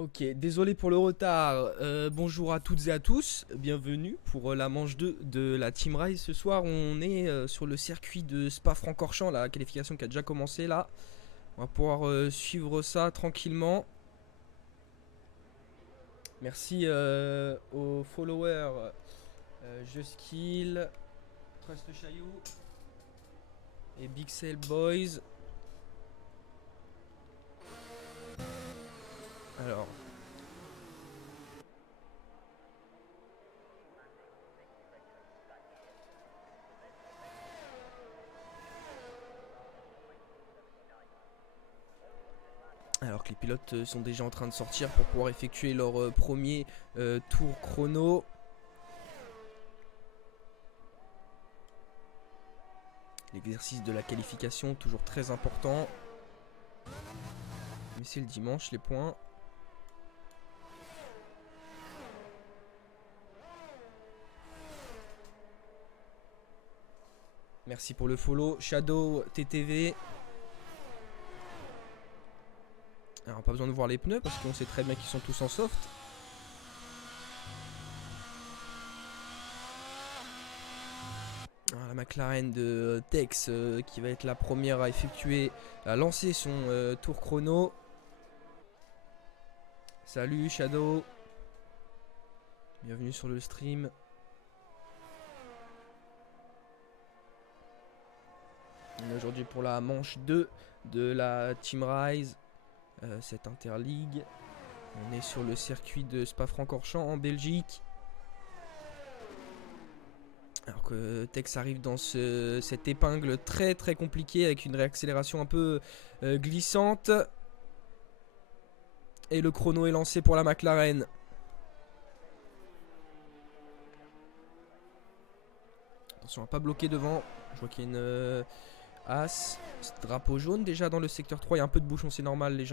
Ok, désolé pour le retard. Bonjour à toutes et à tous. Bienvenue pour la manche 2 de la Team Rise. Ce soir, on est sur le circuit de Spa-Francorchamps, la qualification qui a déjà commencé là. On va pouvoir suivre ça tranquillement. Merci aux followers Juskill, Trust Chaillou et Big Cell Boys. Alors, alors que les pilotes sont déjà en train de sortir pour pouvoir effectuer leur premier tour chrono. L'exercice de la qualification, toujours très important. Mais c'est le dimanche, les points. Merci pour le follow. Shadow TTV. Alors, pas besoin de voir les pneus parce qu'on sait très bien qu'ils sont tous en soft. Alors, la McLaren de Tex qui va être la première à lancer son tour chrono. Salut Shadow. Bienvenue sur le stream. On est aujourd'hui pour la manche 2 de la Team Rise, cette interligue. On est sur le circuit de Spa-Francorchamps en Belgique. Alors que Tex arrive dans cette épingle très très compliquée avec une réaccélération un peu glissante. Et le chrono est lancé pour la McLaren. Attention à pas bloquer devant. Je vois qu'il y a une As. Drapeau jaune déjà dans le secteur 3. Il y a un peu de bouchon, c'est normal. Les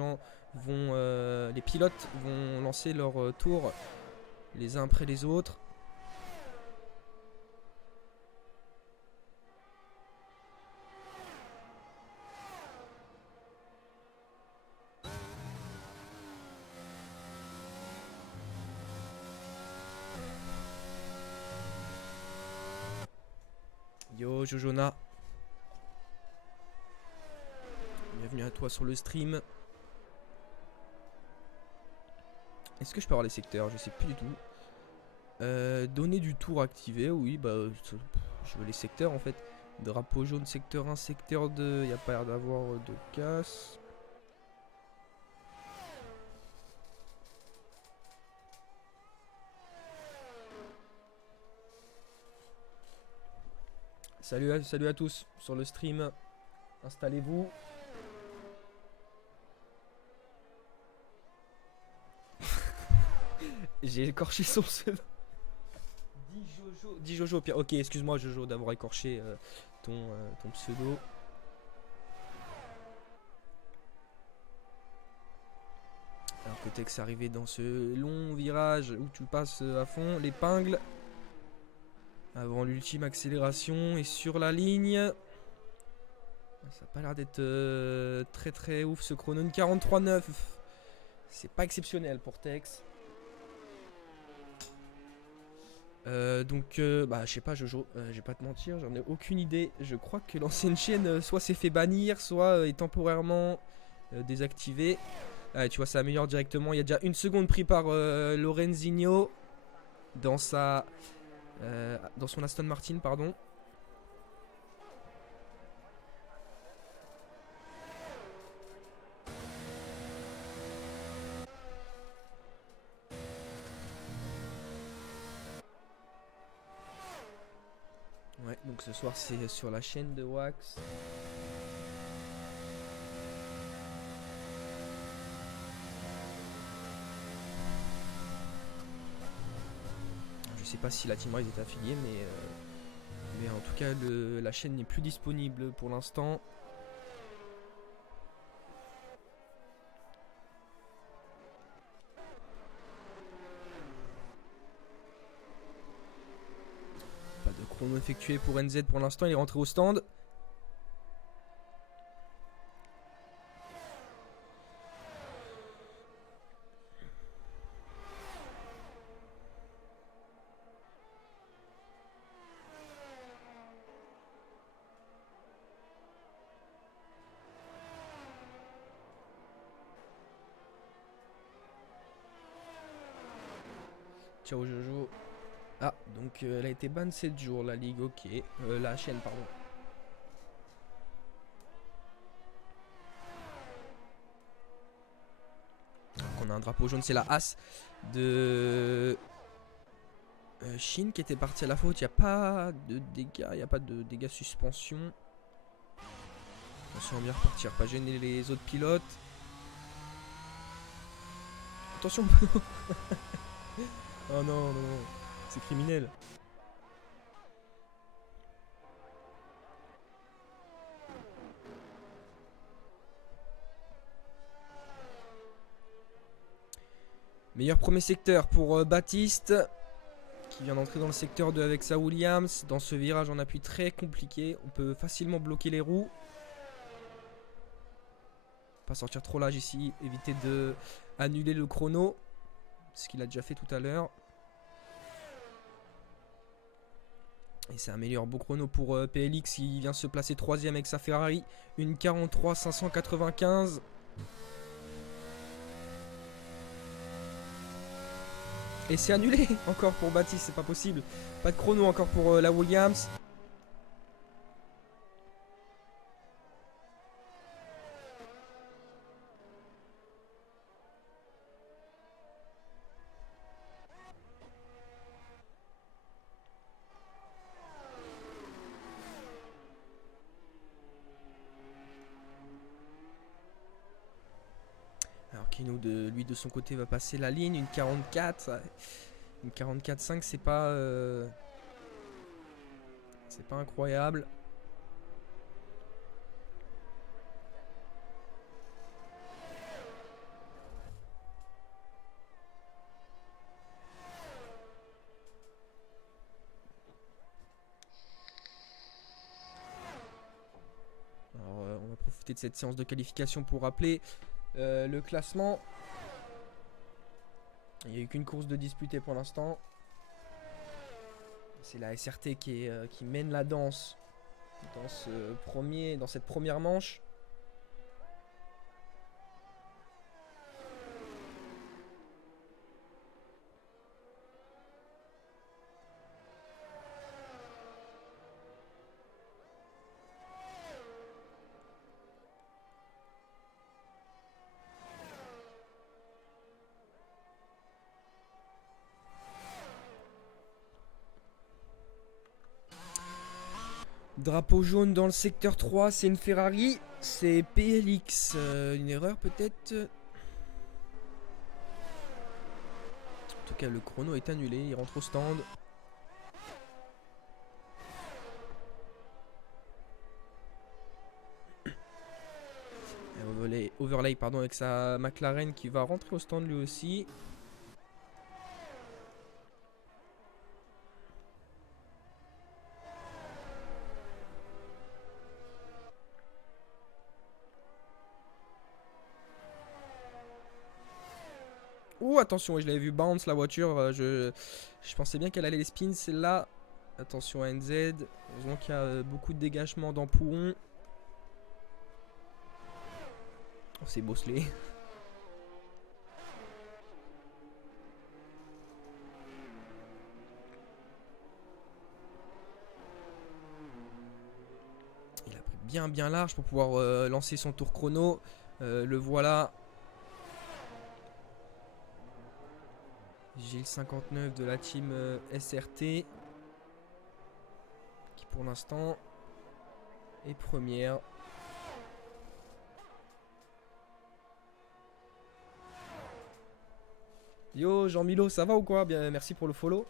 pilotes vont lancer leur tour les uns après les autres. Yo Jojona. Bienvenue à toi sur le stream. Est-ce que je peux avoir les secteurs? Je sais plus du tout. Donner du tour activé, oui, bah je veux les secteurs en fait. Drapeau jaune secteur 1, secteur 2, il n'y a pas l'air d'avoir de casse. Salut à tous sur le stream. Installez-vous. J'ai écorché son pseudo. Dis Jojo, Pierre. Ok, excuse-moi Jojo d'avoir écorché ton pseudo. Alors que Tex arrivé dans ce long virage où tu passes à fond l'épingle. Avant l'ultime accélération et sur la ligne. Ça n'a pas l'air d'être très très ouf ce chrono. Une 43,9. C'est pas exceptionnel pour Tex. Bah je sais pas Jojo, je vais pas te mentir, j'en ai aucune idée. Je crois que l'ancienne chaîne soit s'est fait bannir, soit est temporairement désactivée. Tu vois, ça améliore directement. Il y a déjà une seconde pris par Lorenzinho dans dans son Aston Martin, pardon. Ouais, donc ce soir c'est sur la chaîne de Wax. Je sais pas si la Team Rise est affiliée, mais en tout cas la chaîne n'est plus disponible pour l'instant. Pas de chrono effectué pour NZ pour l'instant, il est rentré au stand. Ciao Jojo. Ah, donc elle a été ban 7 jours, la ligue, ok. La chaîne, pardon. Donc on a un drapeau jaune, c'est la As de Chine qui était parti à la faute. Il n'y a pas de dégâts, il n'y a pas de dégâts suspension. Attention à bien repartir, pas gêner les autres pilotes. Attention. Oh non, non, non. C'est criminel. Meilleur premier secteur pour Baptiste, qui vient d'entrer dans le secteur 2 avec sa Williams. Dans ce virage en appui très compliqué, on peut facilement bloquer les roues. Pas sortir trop large ici, éviter de annuler le chrono, ce qu'il a déjà fait tout à l'heure. Et c'est un meilleur beau chrono pour PLX, il vient se placer 3ème avec sa Ferrari, une 43 595. Et c'est annulé encore pour Baptiste, c'est pas possible. Pas de chrono encore pour la Williams. Alors Kino lui de son côté va passer la ligne, une 44. Une 44.5 c'est pas incroyable. Alors on va profiter de cette séance de qualification pour rappeler le classement. Il n'y a eu qu'une course de disputée pour l'instant. C'est la SRT qui mène la danse dans cette première manche. Drapeau jaune dans le secteur 3, c'est une Ferrari, c'est PLX, une erreur peut-être. En tout cas le chrono est annulé, il rentre au stand. Overlay pardon, avec sa McLaren qui va rentrer au stand lui aussi. Ouh, attention, je l'avais vu bounce la voiture. Je pensais bien qu'elle allait les spins, celle-là. Attention à NZ. Heureusement qu'il y a beaucoup de dégagement dans Pouron. Oh, c'est bosselé. Il a pris bien large pour pouvoir lancer son tour chrono. Le voilà. J'ai le 59 de la team SRT qui pour l'instant est première. Yo Jean-Milo, ça va ou quoi? Bien, merci pour le follow.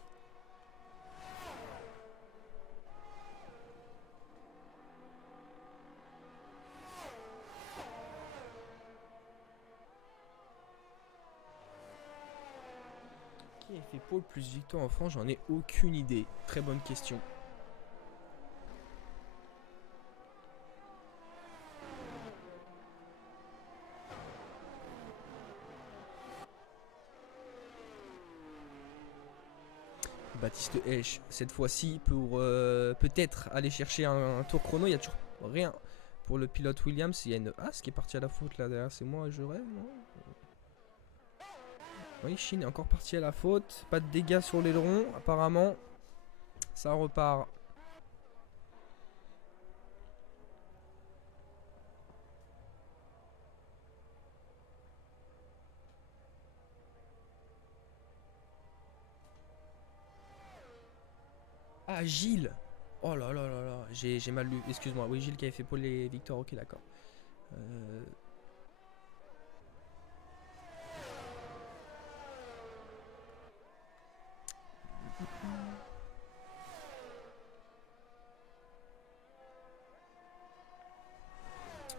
Qui a fait pole plus victoire en France? J'en ai aucune idée. Très bonne question. Baptiste Esch, cette fois-ci, pour peut-être aller chercher un tour chrono. Il n'y a toujours rien pour le pilote Williams. Il y a une As qui est partie à la faute là derrière. C'est moi, je rêve, non? Oui, Shin est encore parti à la faute. Pas de dégâts sur l'aileron, apparemment. Ça repart. Ah, Gilles. Oh là là là là. J'ai mal lu. Excuse-moi. Oui, Gilles qui avait fait Paul et Victor. Ok, d'accord. Euh,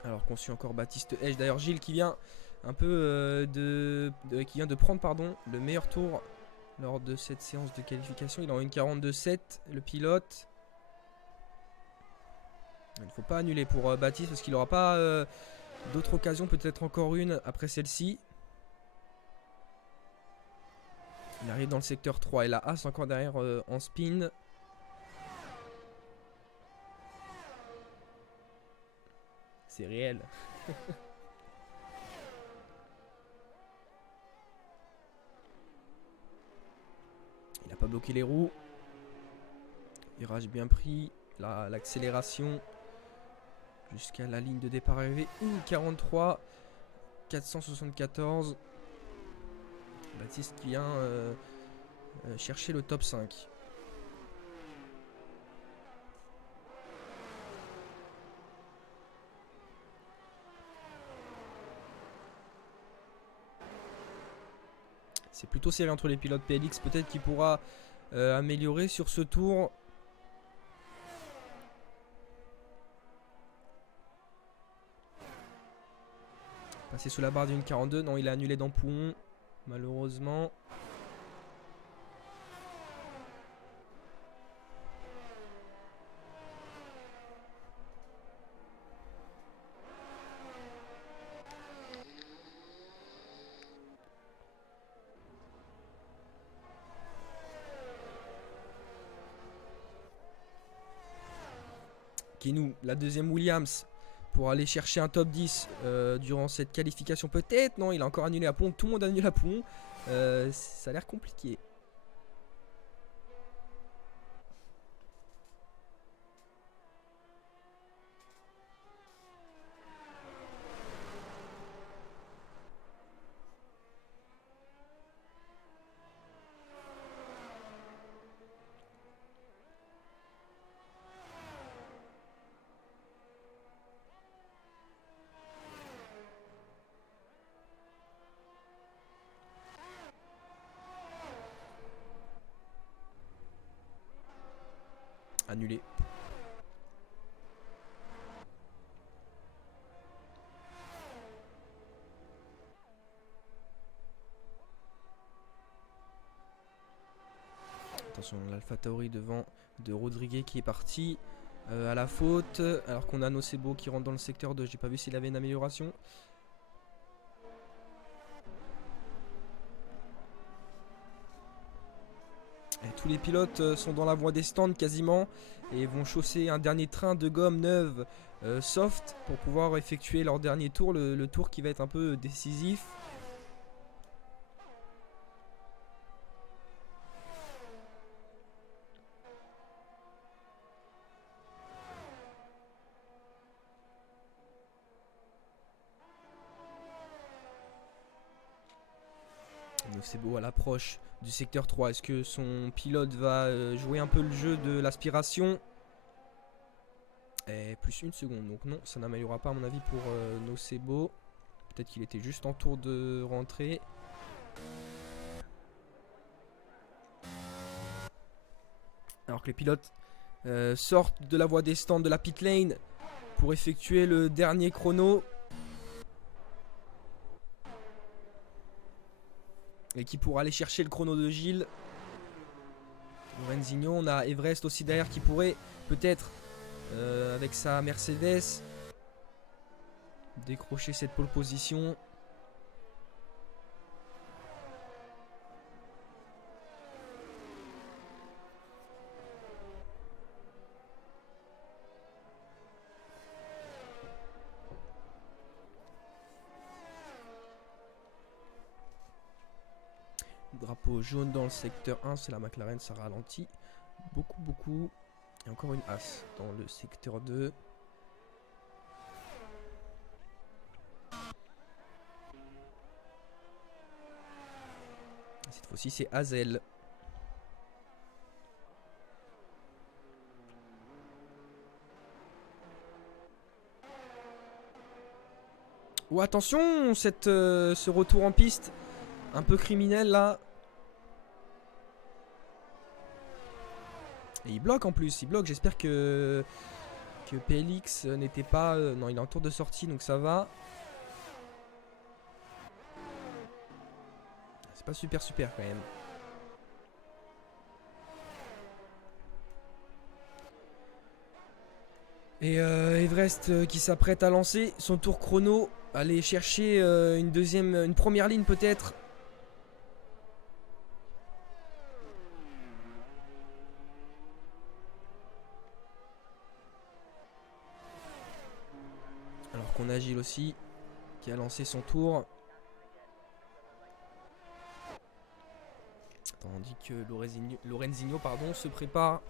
Alors qu'on suit encore Baptiste Hedge. D'ailleurs, Gilles qui vient un peu qui vient de prendre pardon, le meilleur tour lors de cette séance de qualification. Il est en 1,42,7, le pilote. Il ne faut pas annuler pour Baptiste parce qu'il n'aura pas d'autres occasions, peut-être encore une après celle-ci. Il arrive dans le secteur 3 et la As encore derrière en spin. C'est réel. Il n'a pas bloqué les roues. Virage bien pris. L'accélération jusqu'à la ligne de départ arrivée. 1,43. 474. Baptiste qui vient chercher le top 5. C'est plutôt serré entre les pilotes. PLX peut-être qu'il pourra améliorer sur ce tour. Passer sous la barre d'une 42. Non, il a annulé dans Pouhon. Malheureusement. Kenou, la deuxième Williams, pour aller chercher un top 10 durant cette qualification peut-être. Non, il a encore annulé à Pouhon. Tout le monde a annulé à Pouhon. Ça a l'air compliqué. Annulé. Attention, l'Alpha Tauri devant de Rodriguez qui est parti à la faute. Alors qu'on a Nocebo qui rentre dans le secteur 2. J'ai pas vu s'il avait une amélioration. Et tous les pilotes sont dans la voie des stands quasiment et vont chausser un dernier train de gomme neuve soft pour pouvoir effectuer leur dernier tour, le tour qui va être un peu décisif. C'est beau à l'approche du secteur 3. Est-ce que son pilote va jouer un peu le jeu de l'aspiration? Et plus une seconde. Donc non, ça n'améliorera pas à mon avis pour Nocebo. Peut-être qu'il était juste en tour de rentrée. Alors que les pilotes sortent de la voie des stands de la pit lane pour effectuer le dernier chrono. Et qui pourra aller chercher le chrono de Gilles. Lorenzino, on a Everest aussi derrière qui pourrait peut-être avec sa Mercedes décrocher cette pole position. Drapeau jaune dans le secteur 1, c'est la McLaren, ça ralentit beaucoup. Et encore une As dans le secteur 2. Cette fois-ci, c'est Hazel. Oh, attention, ce retour en piste un peu criminel là. Et il bloque en plus, il bloque. J'espère que PLX n'était pas... non, il est en tour de sortie, donc ça va. C'est pas super quand même. Et Everest qui s'apprête à lancer son tour chrono. Aller chercher une première ligne peut-être. Alors qu'on a Gilles aussi qui a lancé son tour. Tandis que Lorenzino se prépare.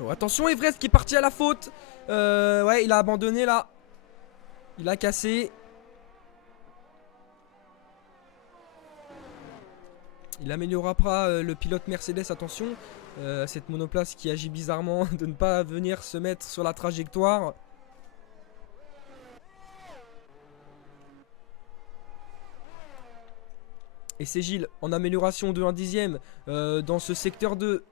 Oh, attention, Everest qui est parti à la faute. Ouais, il a abandonné là. Il a cassé. Il améliorera le pilote Mercedes, attention. Cette monoplace qui agit bizarrement de ne pas venir se mettre sur la trajectoire. Et c'est Gilles en amélioration de 1 dixième dans ce secteur 2.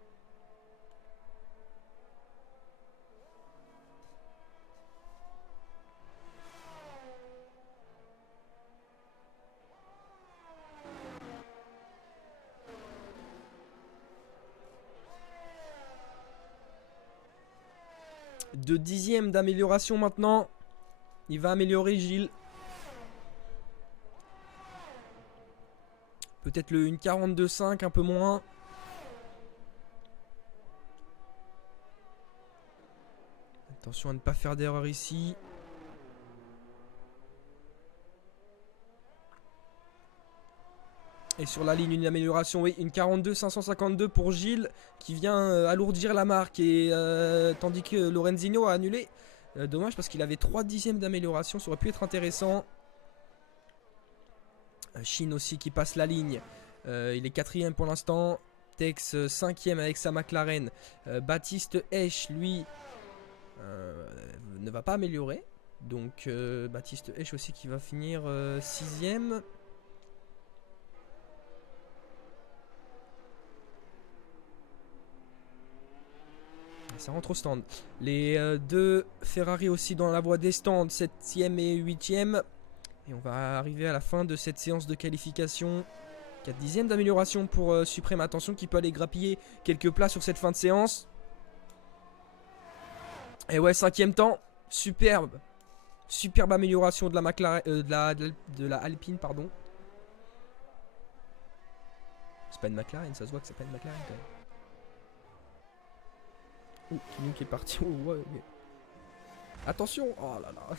De dixième d'amélioration maintenant. Il va améliorer Gilles. Peut-être une 42,5, un peu moins. Attention à ne pas faire d'erreur ici. Et sur la ligne, une amélioration, oui, une 42,552 pour Gilles qui vient alourdir la marque. Et tandis que Lorenzino a annulé. Dommage parce qu'il avait 3 dixièmes d'amélioration, ça aurait pu être intéressant. Chine aussi qui passe la ligne. Il est 4ème pour l'instant. Tex 5ème avec sa McLaren. Baptiste Esch, lui, ne va pas améliorer. Donc Baptiste Esch aussi qui va finir 6ème. Ça rentre au stand. Les deux Ferrari aussi dans la voie des stands, 7ème et 8ème. Et on va arriver à la fin de cette séance de qualification. 4 dixièmes d'amélioration pour Suprême. Attention qui peut aller grappiller quelques places sur cette fin de séance. Et ouais, 5ème temps. Superbe. Superbe amélioration de la McLaren, de la Alpine, pardon. C'est pas une McLaren, ça se voit que c'est pas une McLaren quand même. Ouh, Kimi qui est parti. Oh, ouais, okay. Attention. Oh là là.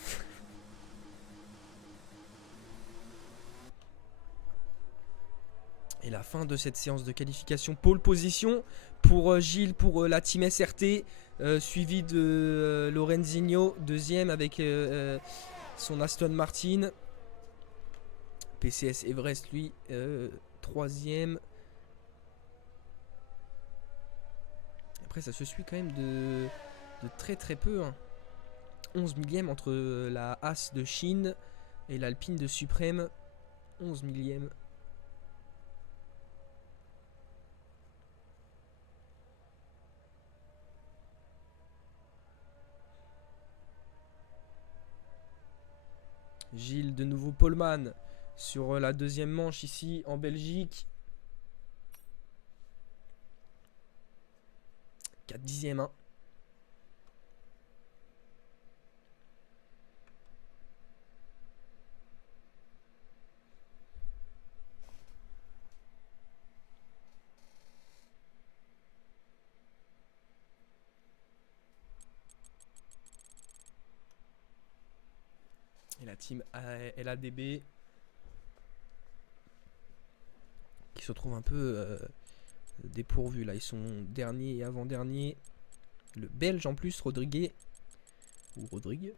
Et la fin de cette séance de qualification. Pole position pour Gilles, pour la team SRT. Suivi de Lorenzino, 2ème avec son Aston Martin. PCS Everest, lui, 3ème. Après, ça se suit quand même de très peu. Hein. 11 millième entre la As de Chine et l'Alpine de Suprême. 11 millième. Gilles, de nouveau poleman sur la deuxième manche ici en Belgique. 4 dixièmes. Hein. la team LADB qui se retrouve un peu dépourvu là. Ils sont dernier et avant-dernier. Le belge en plus, Rodrigue. Ou Rodrigue.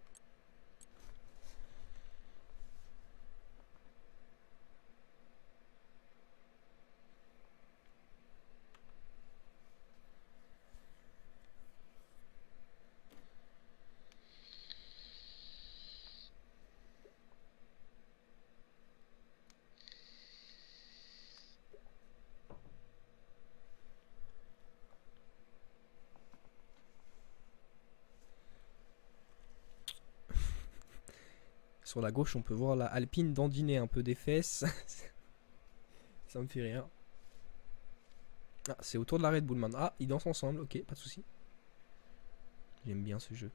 Sur la gauche, on peut voir la Alpine dandiner un peu des fesses. Ça me fait rire. Ah, c'est autour de la Red Bull man. Ah, ils dansent ensemble, ok, pas de soucis. J'aime bien ce jeu.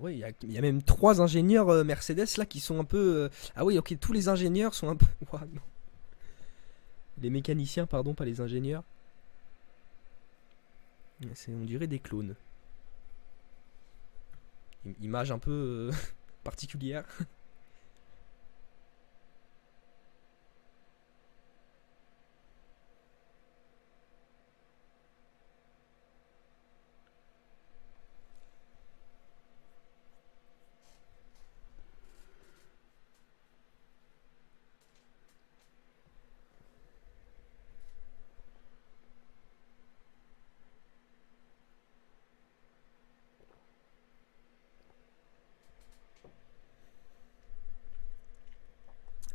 Oui, il y a même 3 ingénieurs Mercedes là qui sont un peu. Ah oui, ok, tous les ingénieurs sont un peu. Ouah, non. Les mécaniciens, pardon, pas les ingénieurs. On dirait des clones. Image un peu particulière.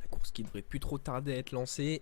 La course qui devrait plus trop tarder à être lancée.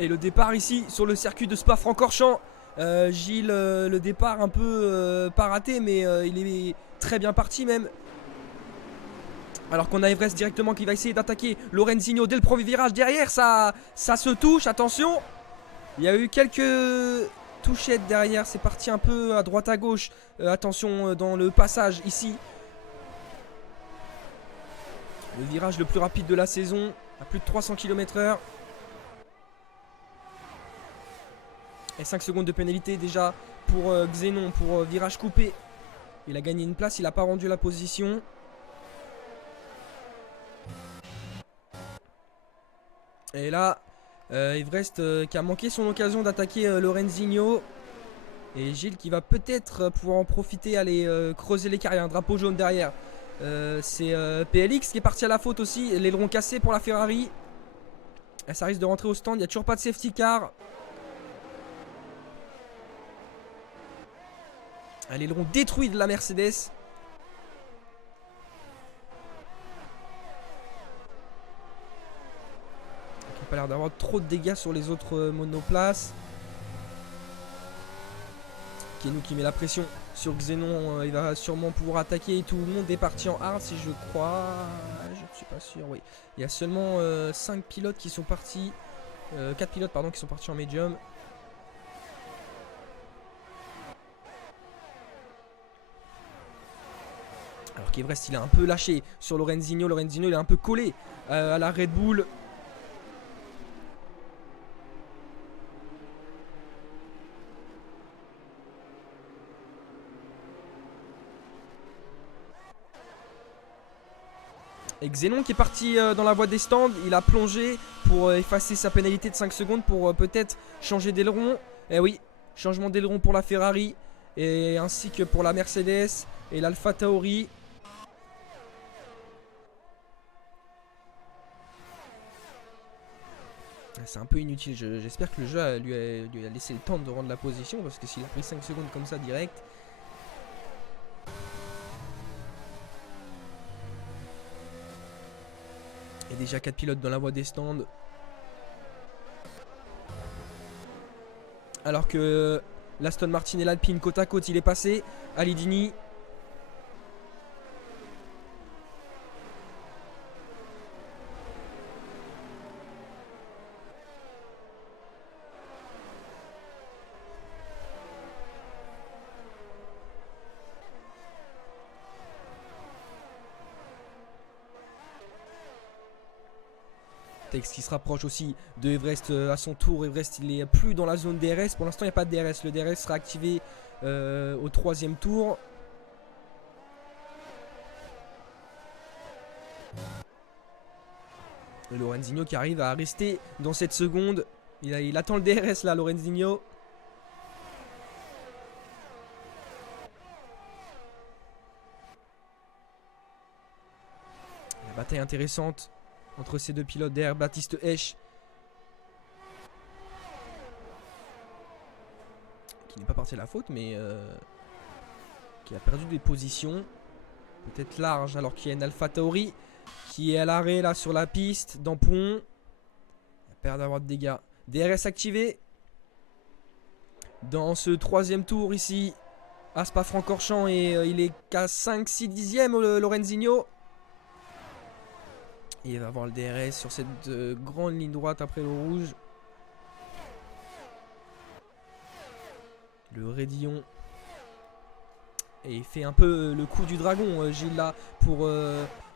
Et le départ ici sur le circuit de Spa-Francorchamps. Gilles, le départ un peu pas raté, mais il est très bien parti même. Alors qu'on a Everest directement qui va essayer d'attaquer Lorenzino dès le premier virage. Derrière, ça se touche, attention. Il y a eu quelques touchettes derrière, c'est parti un peu à droite à gauche. Attention dans le passage ici. Le virage le plus rapide de la saison, à plus de 300 km/h. Et 5 secondes de pénalité déjà pour Xenon, pour virage coupé. Il a gagné une place, il n'a pas rendu la position. Et là, Everest qui a manqué son occasion d'attaquer Lorenzino. Et Gilles qui va peut-être pouvoir en profiter, aller creuser les carrières. Un drapeau jaune derrière. C'est PLX qui est parti à la faute aussi. L'aileron cassé pour la Ferrari. Et ça risque de rentrer au stand. Il n'y a toujours pas de safety car. L'aileron détruit de la Mercedes. Il n'a pas l'air d'avoir trop de dégâts sur les autres monoplaces. Kenou qui met la pression sur Xenon. Il va sûrement pouvoir attaquer. Tout le monde est parti en hard si je crois. Je suis pas sûr, oui. Il y a seulement 5 pilotes qui sont partis. 4 pilotes, pardon, qui sont partis en médium. Alors qu'Everest, il a un peu lâché sur Lorenzino. Lorenzino, il est un peu collé à la Red Bull. Et Xenon qui est parti dans la voie des stands. Il a plongé pour effacer sa pénalité de 5 secondes pour peut-être changer d'aileron. Eh oui, changement d'aileron pour la Ferrari. Et ainsi que pour la Mercedes et l'Alpha Tauri. C'est un peu inutile. J'espère que le jeu lui a laissé le temps de rendre la position. Parce que s'il a pris 5 secondes comme ça direct. Il y a déjà 4 pilotes dans la voie des stands. Alors que l'Aston Martin et l'Alpine côte à côte, il est passé. Alidini. Tex qui se rapproche aussi de Everest à son tour. Everest, il est plus dans la zone DRS. Pour l'instant, il n'y a pas de DRS. Le DRS sera activé au 3e tour. Et Lorenzino qui arrive à rester dans cette seconde. Il attend le DRS là, Lorenzino. La bataille intéressante entre ces deux pilotes derrière Baptiste Esch, qui n'est pas parti à la faute, mais qui a perdu des positions. Peut-être large, alors qu'il y a une Alpha Tauri qui est à l'arrêt là sur la piste, d'Ampon. Il a peur d'avoir de dégâts. DRS activé. Dans ce 3e tour ici, à Spa-Francorchamps, et il est qu'à 5-6 dixièmes, Lorenzino. Et il va avoir le DRS sur cette grande ligne droite après le rouge. Le raidillon. Et il fait un peu le coup du dragon, Gilles, là, pour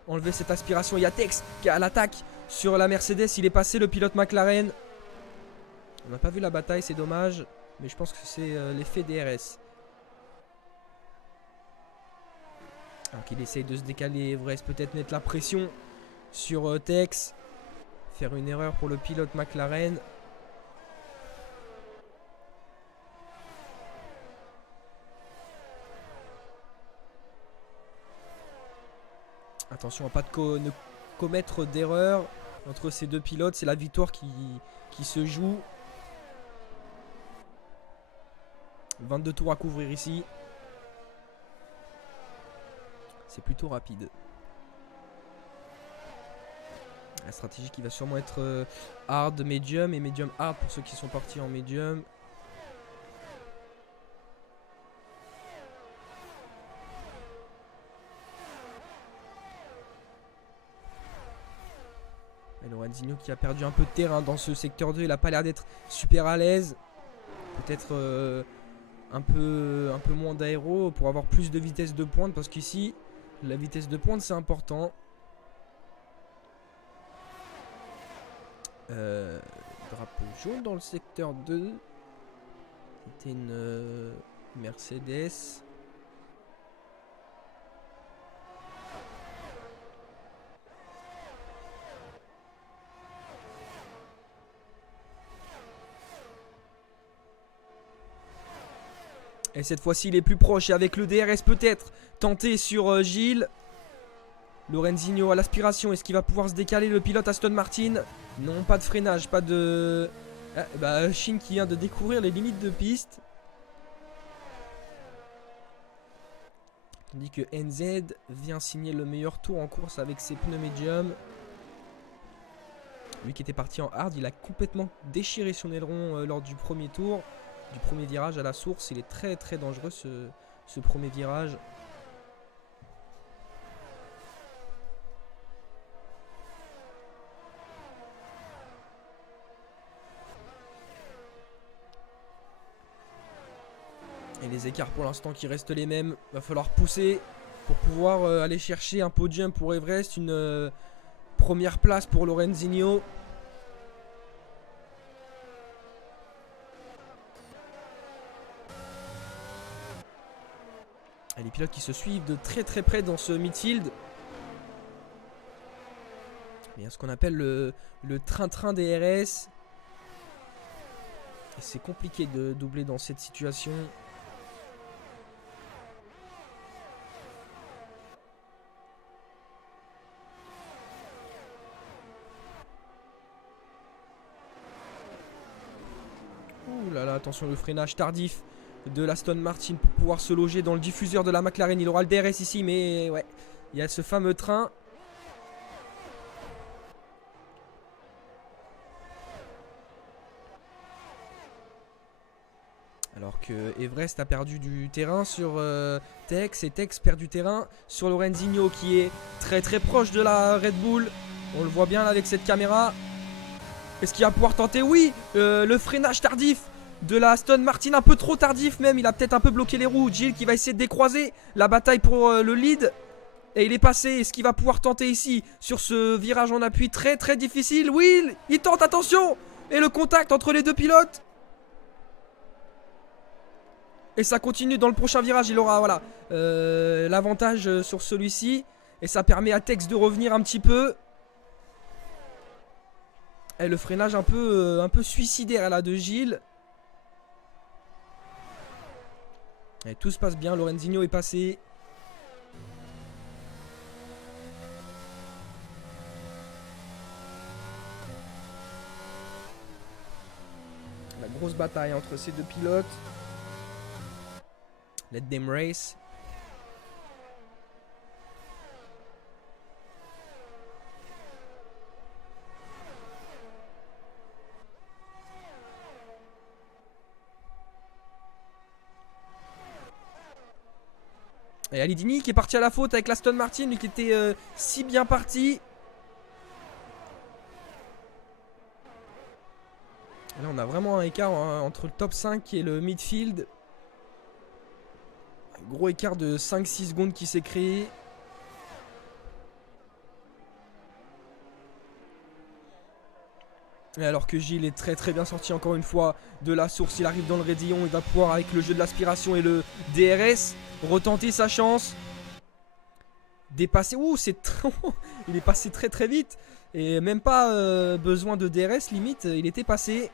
enlever cette aspiration. Il y a Tex qui est à l'attaque sur la Mercedes. Il est passé, le pilote McLaren. On n'a pas vu la bataille, c'est dommage. Mais je pense que c'est l'effet DRS. Alors qu'il essaye de se décaler, Everest peut-être mettre la pression sur Tex. Faire une erreur pour le pilote McLaren. Attention à pas ne commettre d'erreur entre ces deux pilotes. C'est la victoire qui se joue. 22 tours à couvrir ici. C'est plutôt rapide. La stratégie qui va sûrement être hard, medium et medium hard pour ceux qui sont partis en medium. Et Lorenzino qui a perdu un peu de terrain dans ce secteur 2. Il n'a pas l'air d'être super à l'aise. Peut-être un peu moins d'aéro pour avoir plus de vitesse de pointe. Parce qu'ici, la vitesse de pointe c'est important. Drapeau jaune dans le secteur 2. C'était une Mercedes. Et cette fois-ci il est plus proche. Et avec le DRS peut-être tenté sur Gilles. Lorenzino à l'aspiration. Est-ce qu'il va pouvoir se décaler, le pilote Aston Martin? Non, pas de freinage, pas de... Shin qui vient de découvrir les limites de piste. Tandis que NZ vient signer le meilleur tour en course avec ses pneus médium. Lui qui était parti en hard, il a complètement déchiré son aileron lors du premier tour. Du premier virage à la source. Il est très très dangereux ce premier virage. Et les écarts pour l'instant qui restent les mêmes. Va falloir pousser pour pouvoir aller chercher un podium pour Everest. Une première place pour Lorenzino. Et les pilotes qui se suivent de très très près dans ce midfield. Il y a ce qu'on appelle le train-train des RS. Et c'est compliqué de doubler dans cette situation. Ouh là là, attention le freinage tardif de l'Aston Martin pour pouvoir se loger dans le diffuseur de la McLaren. Il aura le DRS ici, mais ouais, il y a ce fameux train. Alors que Everest a perdu du terrain sur Tex et Tex perd du terrain sur Lorenzino qui est très très proche de la Red Bull. On le voit bien là avec cette caméra. Est-ce qu'il va pouvoir tenter? Oui, le freinage tardif de la Aston Martin, un peu trop tardif même. Il a peut-être un peu bloqué les roues. Gilles qui va essayer de décroiser la bataille pour le lead. Et il est passé. Est-ce qu'il va pouvoir tenter ici sur ce virage en appui très très difficile? Oui, il tente, attention. Et le contact entre les deux pilotes. Et ça continue dans le prochain virage. Il aura voilà, l'avantage sur celui-ci. Et ça permet à Tex de revenir un petit peu. Et le freinage un peu suicidaire là de Gilles. Et tout se passe bien. Lorenzino est passé. La grosse bataille entre ces deux pilotes. Let them race. Et Alidini qui est parti à la faute avec l'Aston Martin, lui qui était si bien parti. Et là on a vraiment un écart entre le top 5 et le midfield. Un gros écart de 5-6 secondes qui s'est créé. Et alors que Gilles est très très bien sorti encore une fois de la source, il arrive dans le raidillon, il va pouvoir avec le jeu de l'aspiration et le DRS retenter sa chance. Dépasser, ouh c'est trop, il est passé très très vite. Et même pas besoin de DRS limite, il était passé.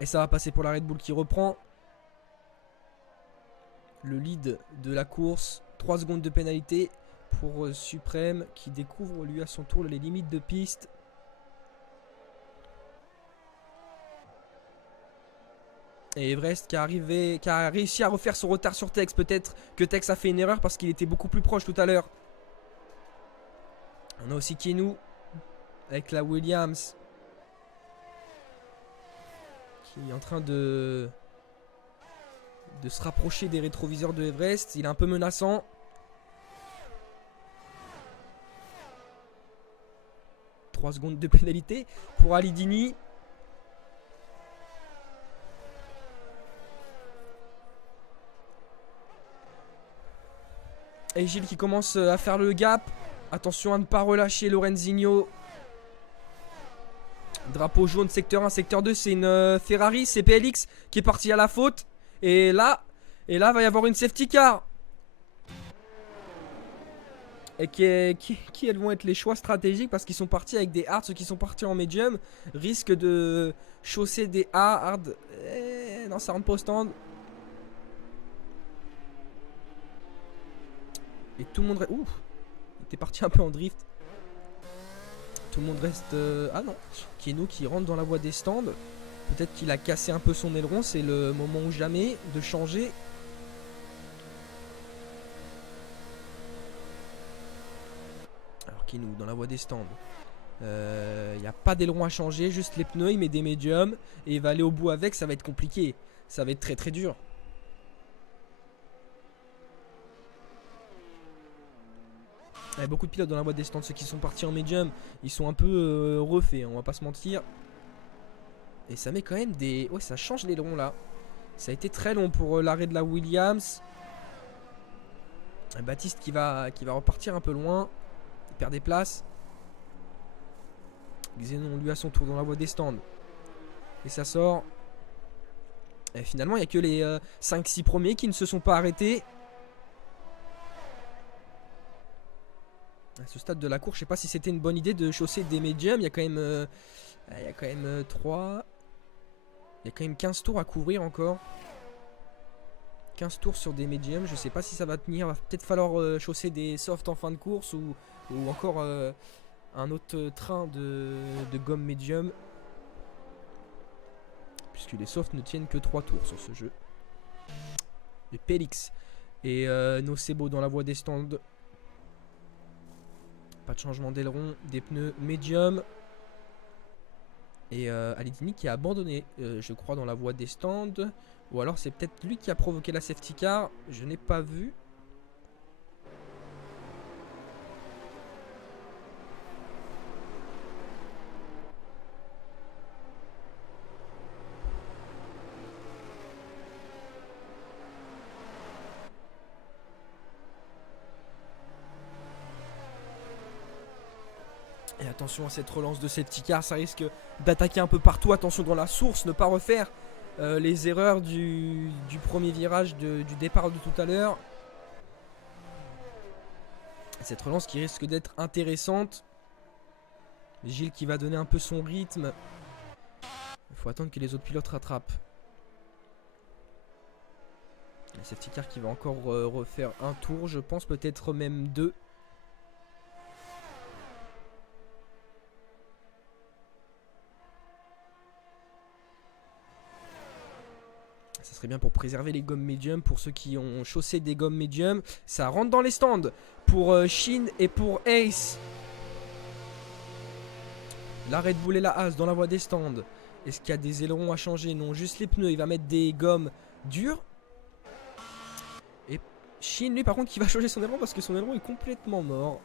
Et ça va passer pour la Red Bull qui reprend le lead de la course. 3 secondes de pénalité pour Suprême qui découvre lui à son tour les limites de piste. Et Everest qui a réussi à refaire son retard sur Tex. Peut-être que Tex a fait une erreur parce qu'il était beaucoup plus proche tout à l'heure. On a aussi Kenou avec la Williams qui est en train de se rapprocher des rétroviseurs de Everest. Il est un peu menaçant. « 3 secondes de pénalité pour Alidini. Et Gilles qui commence à faire le gap. Attention à ne pas relâcher Lorenzino. Drapeau jaune, secteur 1, secteur 2, c'est une Ferrari, c'est PLX qui est parti à la faute. Et là, va y avoir une safety car. Et qui vont être les choix stratégiques parce qu'ils sont partis avec des hards, ceux qui sont partis en medium risquent de chausser des hard. Non, ça rentre pas au stand. Et tout le monde... Ouh, il était parti un peu en drift. Tout le monde reste... Ah non, Kenou qui rentre dans la voie des stands. Peut-être qu'il a cassé un peu son aileron. C'est le moment ou jamais de changer. Alors Kenou dans la voie des stands. Il n'y a pas d'aileron à changer. Juste les pneus, il met des médiums. Et il va aller au bout avec. Ça va être compliqué. Ça va être très très dur. Il y a beaucoup de pilotes dans la boîte des stands. Ceux qui sont partis en medium, ils sont un peu refaits, on va pas se mentir. Et ça met quand même des... Ouais, ça change l'aileron là. Ça a été très long pour l'arrêt de la Williams. Baptiste qui va repartir un peu loin. Il perd des places. Xenon lui à son tour dans la voie des stands. Et ça sort. Et finalement il n'y a que les 5-6 premiers qui ne se sont pas arrêtés. À ce stade de la course, je sais pas si c'était une bonne idée de chausser des médiums. Il y a quand même 3. Il y a quand même 15 tours à couvrir encore. 15 tours sur des médiums. Je sais pas si ça va tenir. Il va peut-être falloir chausser des softs en fin de course. Ou encore un autre train de gomme médium. Puisque les softs ne tiennent que 3 tours sur ce jeu. Et Pélix et Nocebo dans la voie des stands. Pas de changement d'aileron, des pneus médium. Et Alidini qui a abandonné, je crois, dans la voie des stands. Ou alors c'est peut-être lui qui a provoqué la safety car. Je n'ai pas vu. Et attention à cette relance de safety car, ça risque d'attaquer un peu partout. Attention dans la source, ne pas refaire les erreurs du premier virage du départ de tout à l'heure. Cette relance qui risque d'être intéressante. Gilles qui va donner un peu son rythme. Il faut attendre que les autres pilotes rattrapent. Le safety car qui va encore refaire un tour, je pense, peut-être même 2. Ça serait bien pour préserver les gommes médium. Pour ceux qui ont chaussé des gommes médium, ça rentre dans les stands pour Shin et pour Ace. La Red Bull et la Haas dans la voie des stands. Est-ce qu'il y a des ailerons à changer? Non, juste les pneus. Il va mettre des gommes dures. Et Shin, lui, par contre, qui va changer son aileron parce que son aileron est complètement mort.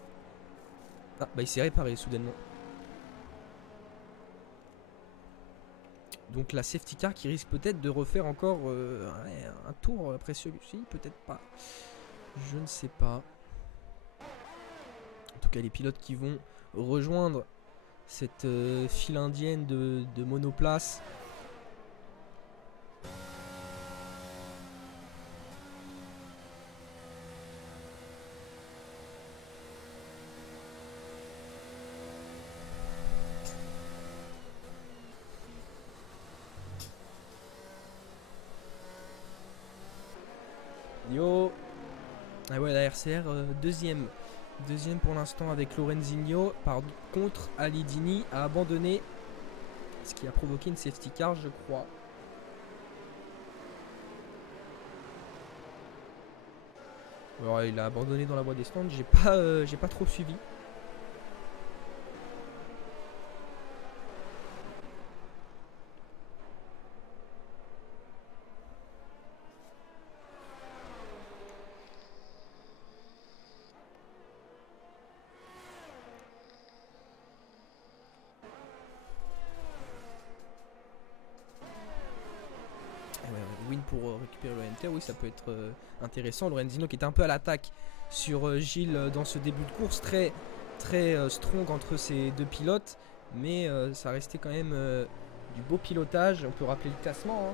Ah, bah il s'est réparé soudainement. Donc la safety car qui risque peut-être de refaire encore un tour après celui-ci, peut-être pas. Je ne sais pas. En tout cas, les pilotes qui vont rejoindre cette file indienne de monoplace. Yo. Ah ouais, la RCR deuxième pour l'instant avec Lorenzino. Par contre, Alidini a abandonné, ce qui a provoqué une safety car, je crois. Alors, il a abandonné dans la voie des stands. J'ai pas trop suivi. Win pour récupérer l'ONT, oui, ça peut être intéressant. Lorenzino qui était un peu à l'attaque sur Gilles dans ce début de course, très strong entre ces deux pilotes, mais ça restait quand même du beau pilotage. On peut rappeler le classement, hein.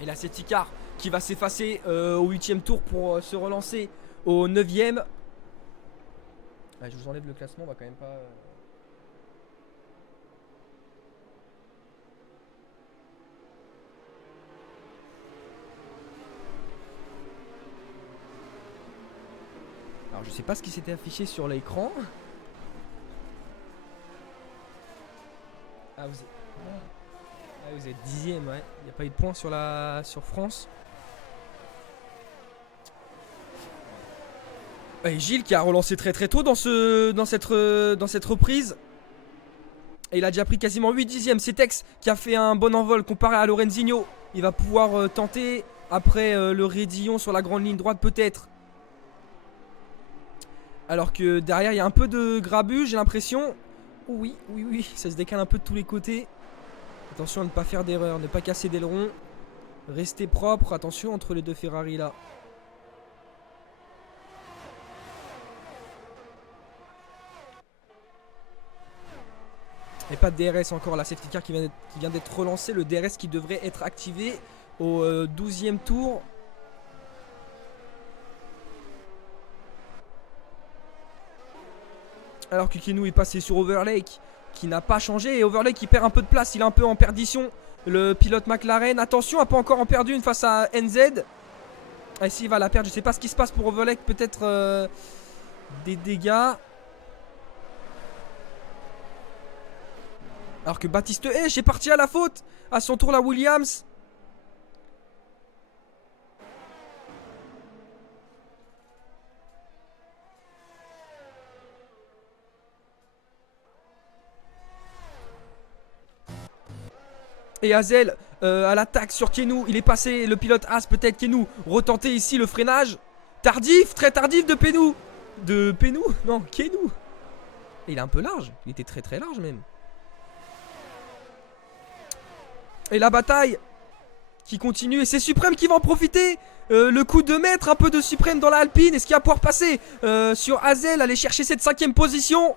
Et la safety car qui va s'effacer au 8ème tour pour se relancer au 9ème. Ah, je vous enlève le classement, on va quand même pas... Alors je sais pas ce qui s'était affiché sur l'écran. Ah vous êtes 10ème, ouais. Il n'y a pas eu de points sur France. Et Gilles qui a relancé très tôt dans cette reprise. Et il a déjà pris quasiment 8 dixièmes. C'est Tex qui a fait un bon envol comparé à Lorenzino. Il va pouvoir tenter après le raidillon sur la grande ligne droite peut-être. Alors que derrière il y a un peu de grabuge, j'ai l'impression. Oui, oui, oui, ça se décale un peu de tous les côtés. Attention à ne pas faire d'erreur, ne pas casser d'aileron. Restez propre, attention entre les deux Ferrari là. Et pas de DRS encore, la safety car qui vient d'être relancé. Le DRS qui devrait être activé au 12e tour. Alors que Kenou est passé sur Overlake qui n'a pas changé. Et Overlake qui perd un peu de place, il est un peu en perdition. Le pilote McLaren, attention, n'a pas encore en perdu une face à NZ. Ah si, il va la perdre, je sais pas ce qui se passe pour Overlake, peut-être des dégâts. Alors que Baptiste H est parti à la faute. À son tour la Williams. Et Hazel à l'attaque sur Kenou. Il est passé, le pilote As peut-être. Kenou retenter ici le freinage. Tardif, très tardif de Penou. De Penou? Non, Kenou. Et il est un peu large, il était très très large même. Et la bataille qui continue. Et c'est Suprême qui va en profiter. Le coup de maître un peu de Suprême dans la Alpine. Est-ce qu'il va pouvoir passer sur Hazel, aller chercher cette 5ème position?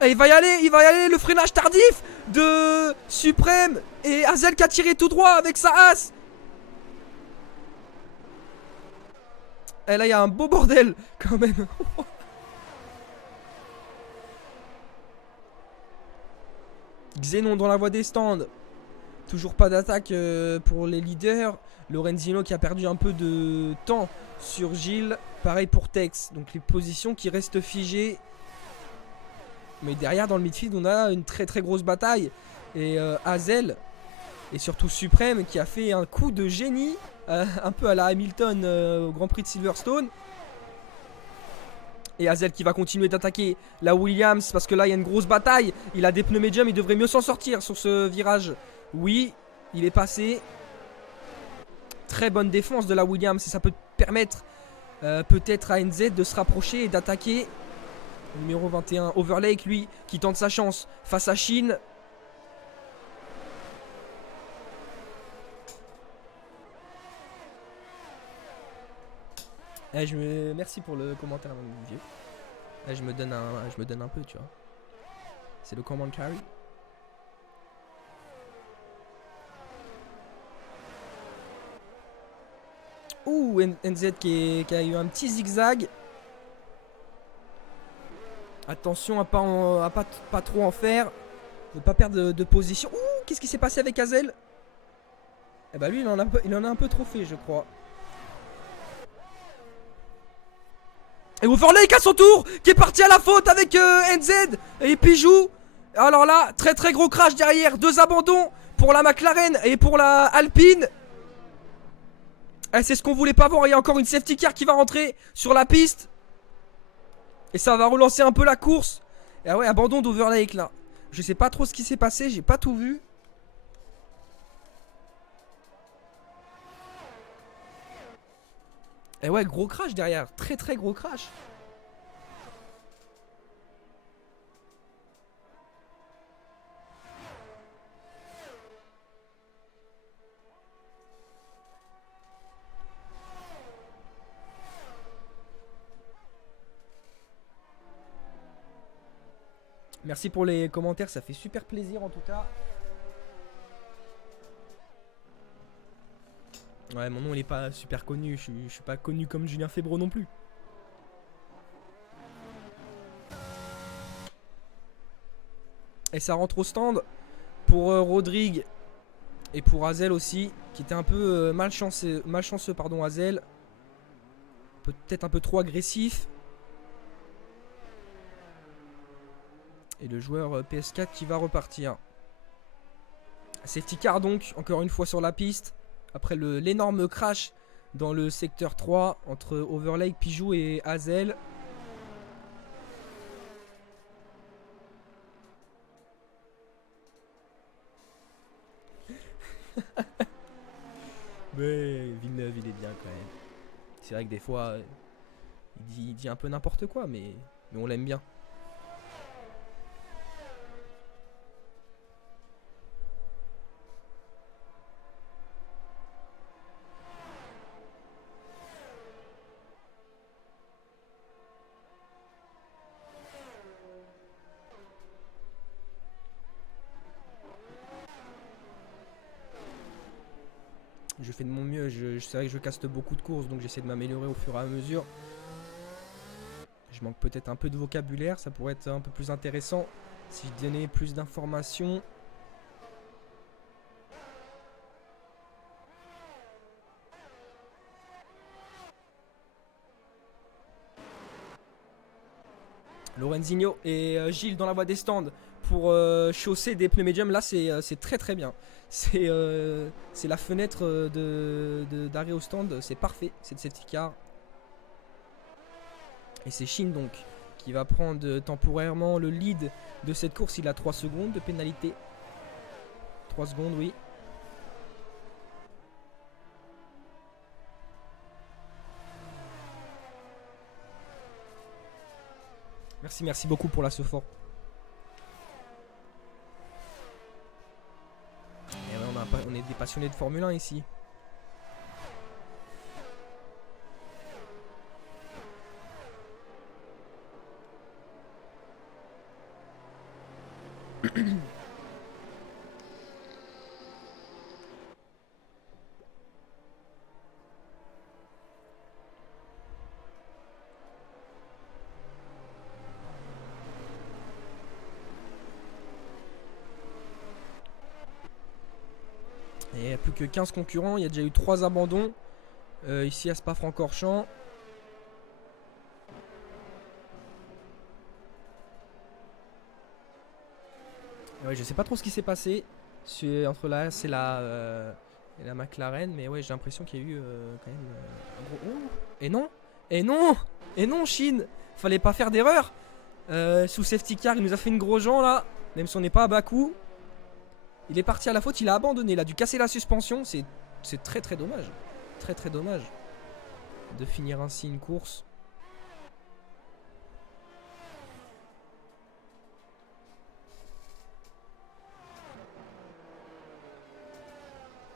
Et il va y aller, le freinage tardif de Suprême. Et Hazel qui a tiré tout droit avec sa As. Et là il y a un beau bordel quand même. Xenon dans la voie des stands. Toujours pas d'attaque pour les leaders. Lorenzino qui a perdu un peu de temps sur Gilles. Pareil pour Tex. Donc les positions qui restent figées. Mais derrière dans le midfield on a une très très grosse bataille. Et Hazel et surtout Suprême qui a fait un coup de génie. Un peu à la Hamilton au Grand Prix de Silverstone. Et Hazel qui va continuer d'attaquer la Williams parce que là il y a une grosse bataille. Il a des pneus médiums, il devrait mieux s'en sortir sur ce virage. Oui, il est passé. Très bonne défense de la Williams et ça peut permettre peut-être à NZ de se rapprocher et d'attaquer. Numéro 21, Overlake lui qui tente sa chance face à Chine. Merci pour le commentaire mon vieux. Je me donne un peu tu vois. C'est le commentary. Ouh, NZ qui a eu un petit zigzag. Attention à pas trop en faire. Ne pas perdre de position. Ouh, qu'est-ce qui s'est passé avec Hazel? Eh bah lui il en a un peu trop fait je crois. Et Overlake à son tour qui est parti à la faute avec NZ et Pijou. Alors là, très très gros crash derrière. 2 abandons pour la McLaren et pour la Alpine. C'est ce qu'on voulait pas voir. Il y a encore une safety car qui va rentrer sur la piste. Et ça va relancer un peu la course. Et ah ouais, abandon d'Overlake là. Je sais pas trop ce qui s'est passé, j'ai pas tout vu. Et ouais, gros crash derrière. Très très gros crash. Merci pour les commentaires, ça fait super plaisir en tout cas. Ouais, mon nom il est pas super connu, je suis pas connu comme Julien Febvre non plus. Et ça rentre au stand pour Rodrigue et pour Hazel aussi, qui était un peu malchanceux pardon, Hazel. Peut-être un peu trop agressif. Et le joueur PS4 qui va repartir. Safety car donc, encore une fois sur la piste. Après l'énorme crash dans le secteur 3 entre Overlake, Pijou et Hazel. Mais Villeneuve, il est bien quand même. C'est vrai que des fois, il dit un peu n'importe quoi, mais on l'aime bien. Je fais de mon mieux, c'est vrai que je caste beaucoup de courses, donc j'essaie de m'améliorer au fur et à mesure. Je manque peut-être un peu de vocabulaire, ça pourrait être un peu plus intéressant si je donnais plus d'informations. Lorenzinho et Gilles dans la voie des stands pour chausser des pneus médiums. Là, c'est très très bien. C'est la fenêtre d'arrêt au stand. C'est parfait. C'est de safety car. Et c'est Shin donc qui va prendre temporairement le lead de cette course. Il a 3 secondes de pénalité. 3 secondes, oui. Merci beaucoup pour la sephore. Et ouais, on est des passionnés de Formule 1 ici. Et il n'y a plus que 15 concurrents. Il y a déjà eu 3 abandons. Ici à Spa-Francorchamps. Ouais, je sais pas trop ce qui s'est passé entre la Haas et la McLaren, mais ouais, j'ai l'impression qu'il y a eu quand même un gros. Oh, et non, et non, et non, Chine, fallait pas faire d'erreur. Sous safety car, il nous a fait une grosse Jean là, même si on n'est pas à Bakou. Il est parti à la faute, il a abandonné, il a dû casser la suspension. C'est très très dommage, très très dommage de finir ainsi une course.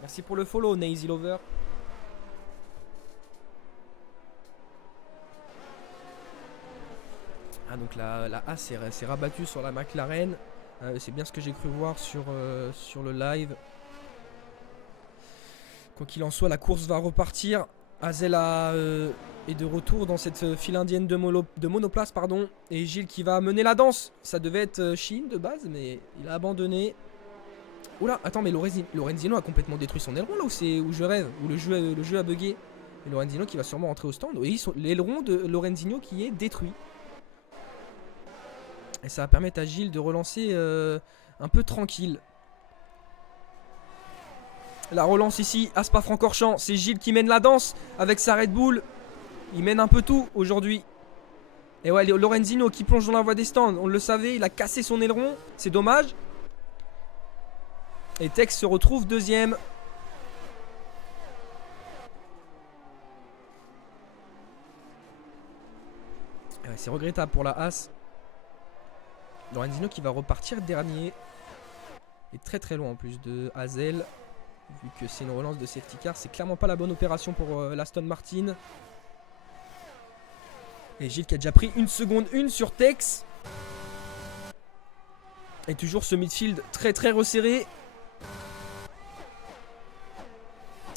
Merci pour le follow, Nazy Lover. Ah, donc la A s'est rabattue sur la McLaren. C'est bien ce que j'ai cru voir sur le live. Quoi qu'il en soit, la course va repartir. Hazel est de retour dans cette file indienne de monoplace, pardon. Et Gilles qui va mener la danse. Ça devait être Shin de base, mais il a abandonné. Oula, attends, mais Lorenzino a complètement détruit son aileron là où je rêve, où le jeu a bugué. Et Lorenzino qui va sûrement rentrer au stand. Oui, l'aileron de Lorenzino qui est détruit. Et ça va permettre à Gilles de relancer un peu tranquille. La relance ici à Spa-Francorchamps. C'est Gilles qui mène la danse avec sa Red Bull. Il mène un peu tout aujourd'hui. Et ouais, Lorenzino qui plonge dans la voie des stands. On le savait, il a cassé son aileron. C'est dommage. Et Tex se retrouve deuxième. Ouais, c'est regrettable pour la Haas. Lorenzino qui va repartir dernier. Et très très loin en plus de Hazel. Vu que c'est une relance de safety car. C'est clairement pas la bonne opération pour l'Aston Martin. Et Gilles qui a déjà pris 1 seconde 1 sur Tex. Et toujours ce midfield très très resserré.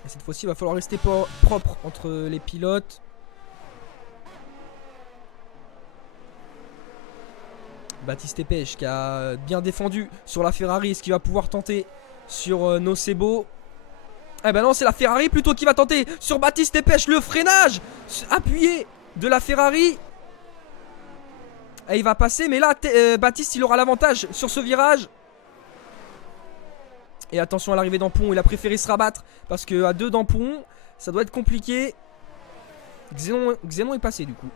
Et cette fois-ci, il va falloir rester propre entre les pilotes. Baptiste Pêche qui a bien défendu sur la Ferrari. Est-ce qu'il va pouvoir tenter sur Nocebo? Eh ben non, c'est la Ferrari plutôt qui va tenter sur Baptiste Pêche. Le freinage appuyé de la Ferrari. Et il va passer, mais là, Baptiste, il aura l'avantage sur ce virage. Et attention à l'arrivée d'Ampon, il a préféré se rabattre parce qu'à 2 d'Ampon, ça doit être compliqué. Xenon est passé du coup.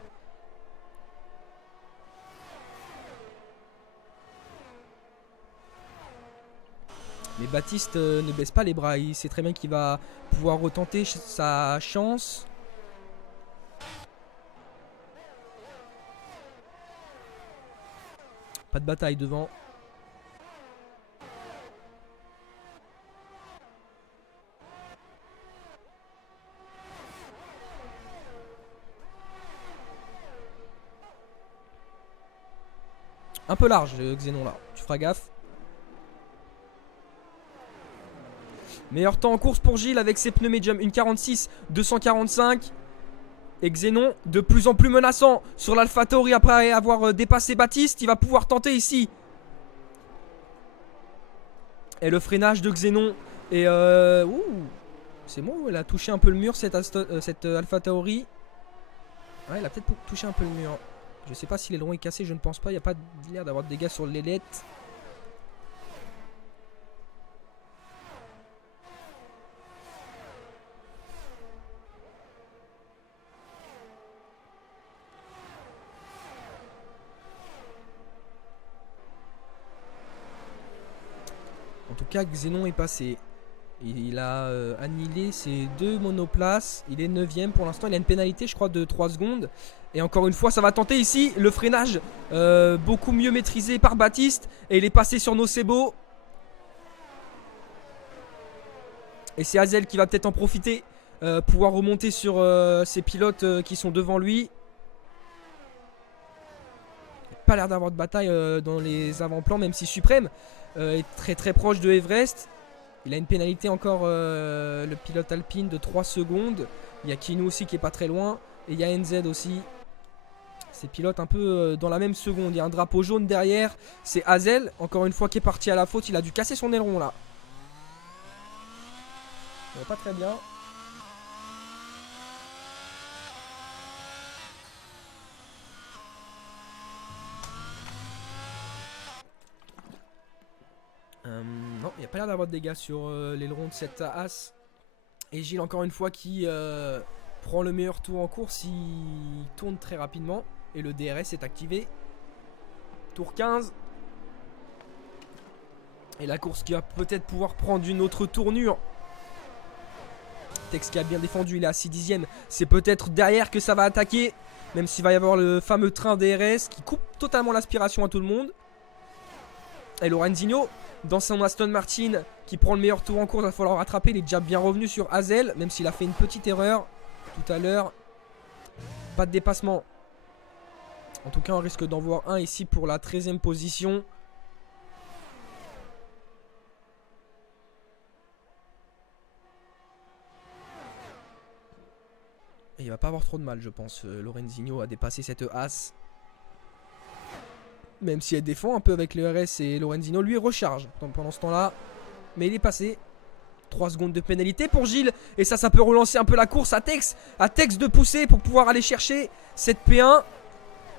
Mais Baptiste ne baisse pas les bras. Il sait très bien qu'il va pouvoir retenter sa chance. Pas de bataille devant. Un peu large, Xénon là. Tu feras gaffe. Meilleur temps en course pour Gilles avec ses pneus médium. Une 46, 245. Et Xénon de plus en plus menaçant sur l'AlphaTauri après avoir dépassé Baptiste. Il va pouvoir tenter ici. Et le freinage de Xénon. Et c'est bon, elle a touché un peu le mur cette AlphaTauri. Ouais, elle a peut-être touché un peu le mur. Je sais pas si l'aileron est cassé, je ne pense pas. Il n'y a pas l'air d'avoir de dégâts sur l'ailette. En tout cas, Xénon est passé. Il a annihilé ses 2 monoplaces. Il est 9ème pour l'instant. Il a une pénalité, je crois, de 3 secondes. Et encore une fois, ça va tenter ici. Le freinage beaucoup mieux maîtrisé par Baptiste. Et il est passé sur Nocebo. Et c'est Hazel qui va peut-être en profiter. Pouvoir remonter sur ses pilotes qui sont devant lui. Il n'a pas l'air d'avoir de bataille dans les avant-plans, même si Suprême est très très proche de Everest. Il a une pénalité encore, le pilote Alpine, de 3 secondes. Il y a Kinou aussi qui est pas très loin. Et il y a NZ aussi. Ces pilotes un peu dans la même seconde. Il y a un drapeau jaune derrière. C'est Hazel, encore une fois, qui est parti à la faute. Il a dû casser son aileron là. Ça va pas très bien. Non, il n'y a pas l'air d'avoir de dégâts sur l'aileron de cette As. Et Gilles, encore une fois, qui prend le meilleur tour en course. Il tourne très rapidement. Et le DRS est activé. Tour 15. Et la course qui va peut-être pouvoir prendre une autre tournure. Tex qui a bien défendu, il est à 6 dixièmes. C'est peut-être derrière que ça va attaquer. Même s'il va y avoir le fameux train DRS qui coupe totalement l'aspiration à tout le monde. Et Lorenzino, dans son Aston Martin, qui prend le meilleur tour en course, il va falloir rattraper. Il est déjà bien revenu sur Hazel, même s'il a fait une petite erreur tout à l'heure. Pas de dépassement. En tout cas, on risque d'en voir un ici pour la 13e position. Et il va pas avoir trop de mal, je pense, Lorenzino, à dépasser cette As. Même si elle défend un peu avec le RS, et Lorenzino, lui, recharge pendant ce temps-là. Mais il est passé. 3 secondes de pénalité pour Gilles. Et ça peut relancer un peu la course à Tex. À Tex de pousser pour pouvoir aller chercher cette P1.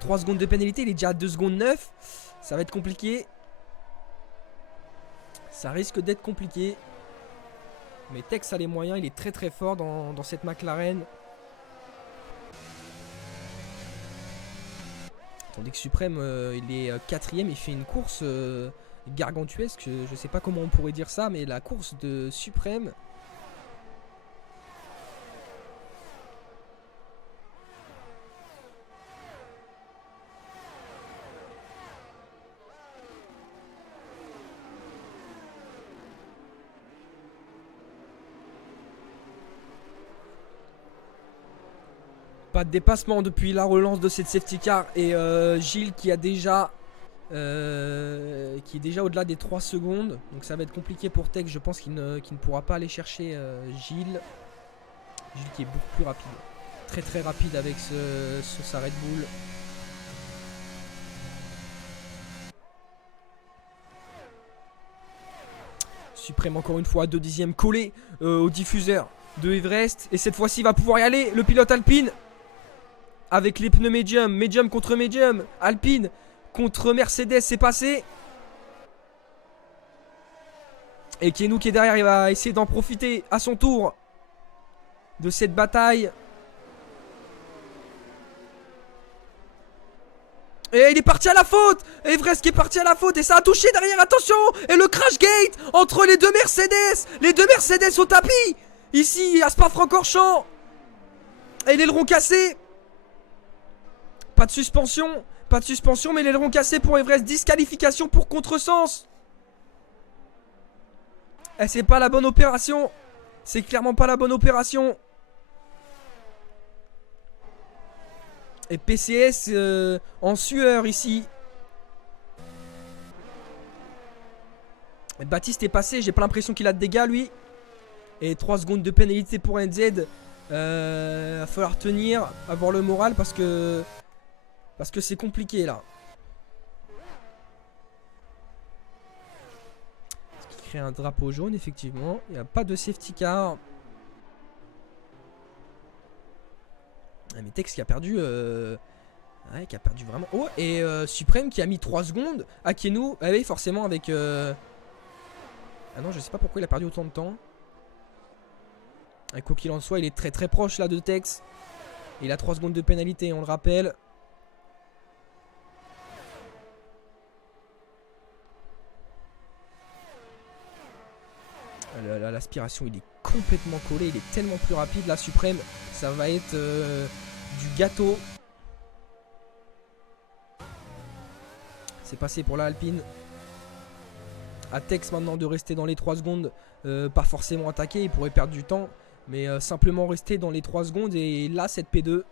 3 secondes de pénalité, il est déjà à 2 secondes 9. Ça va être compliqué. Ça risque d'être compliqué. Mais Tex a les moyens, il est très très fort dans cette McLaren. Tandis que Suprême, il est 4ème, il fait une course gargantuesque. Je sais pas comment on pourrait dire ça, mais la course de Suprême. Pas de dépassement depuis la relance de cette safety car. Et Gilles qui est déjà au-delà des 3 secondes. Donc ça va être compliqué pour Tex. Je pense qu'il ne pourra pas aller chercher Gilles. Gilles qui est beaucoup plus rapide. Très très rapide avec sa Red Bull. Suprême encore une fois, 2 dixièmes collé au diffuseur de Everest. Et cette fois-ci il va pouvoir y aller. Le pilote Alpine. Avec les pneus médium, médium contre médium, Alpine contre Mercedes, c'est passé. Et Kenou qui est derrière, il va essayer d'en profiter à son tour de cette bataille. Et il est parti à la faute. Everest qui est parti à la faute. Et ça a touché derrière, attention. Et le crash gate entre les deux Mercedes. Les deux Mercedes au tapis. Ici, à Spa-Francorchamps. Et l'aileron cassé. Pas de suspension. Pas de suspension, mais l'aileron cassé pour Everest. Disqualification pour contresens. Et c'est pas la bonne opération. C'est clairement pas la bonne opération. Et PCS en sueur ici. Et Baptiste est passé, j'ai pas l'impression qu'il a de dégâts lui. Et 3 secondes de pénalité pour NZ. Va falloir tenir, avoir le moral parce que c'est compliqué là. Ce qui crée un drapeau jaune effectivement. Il n'y a pas de safety car. Ah, mais Tex qui a perdu ouais, qui a perdu vraiment. Oh, et Supreme qui a mis 3 secondes. Akenu, ah oui, forcément avec ah non, je sais pas pourquoi il a perdu autant de temps. Quoi qu'il en soit, il est très très proche là de Tex. Il a 3 secondes de pénalité, on le rappelle. L'aspiration, il est complètement collé. Il est tellement plus rapide là, Supreme. Ça va être du gâteau. C'est passé pour la Alpine. À Tex maintenant de rester dans les 3 secondes. Pas forcément attaquer, il pourrait perdre du temps. Mais simplement rester dans les 3 secondes. Et là, cette P2.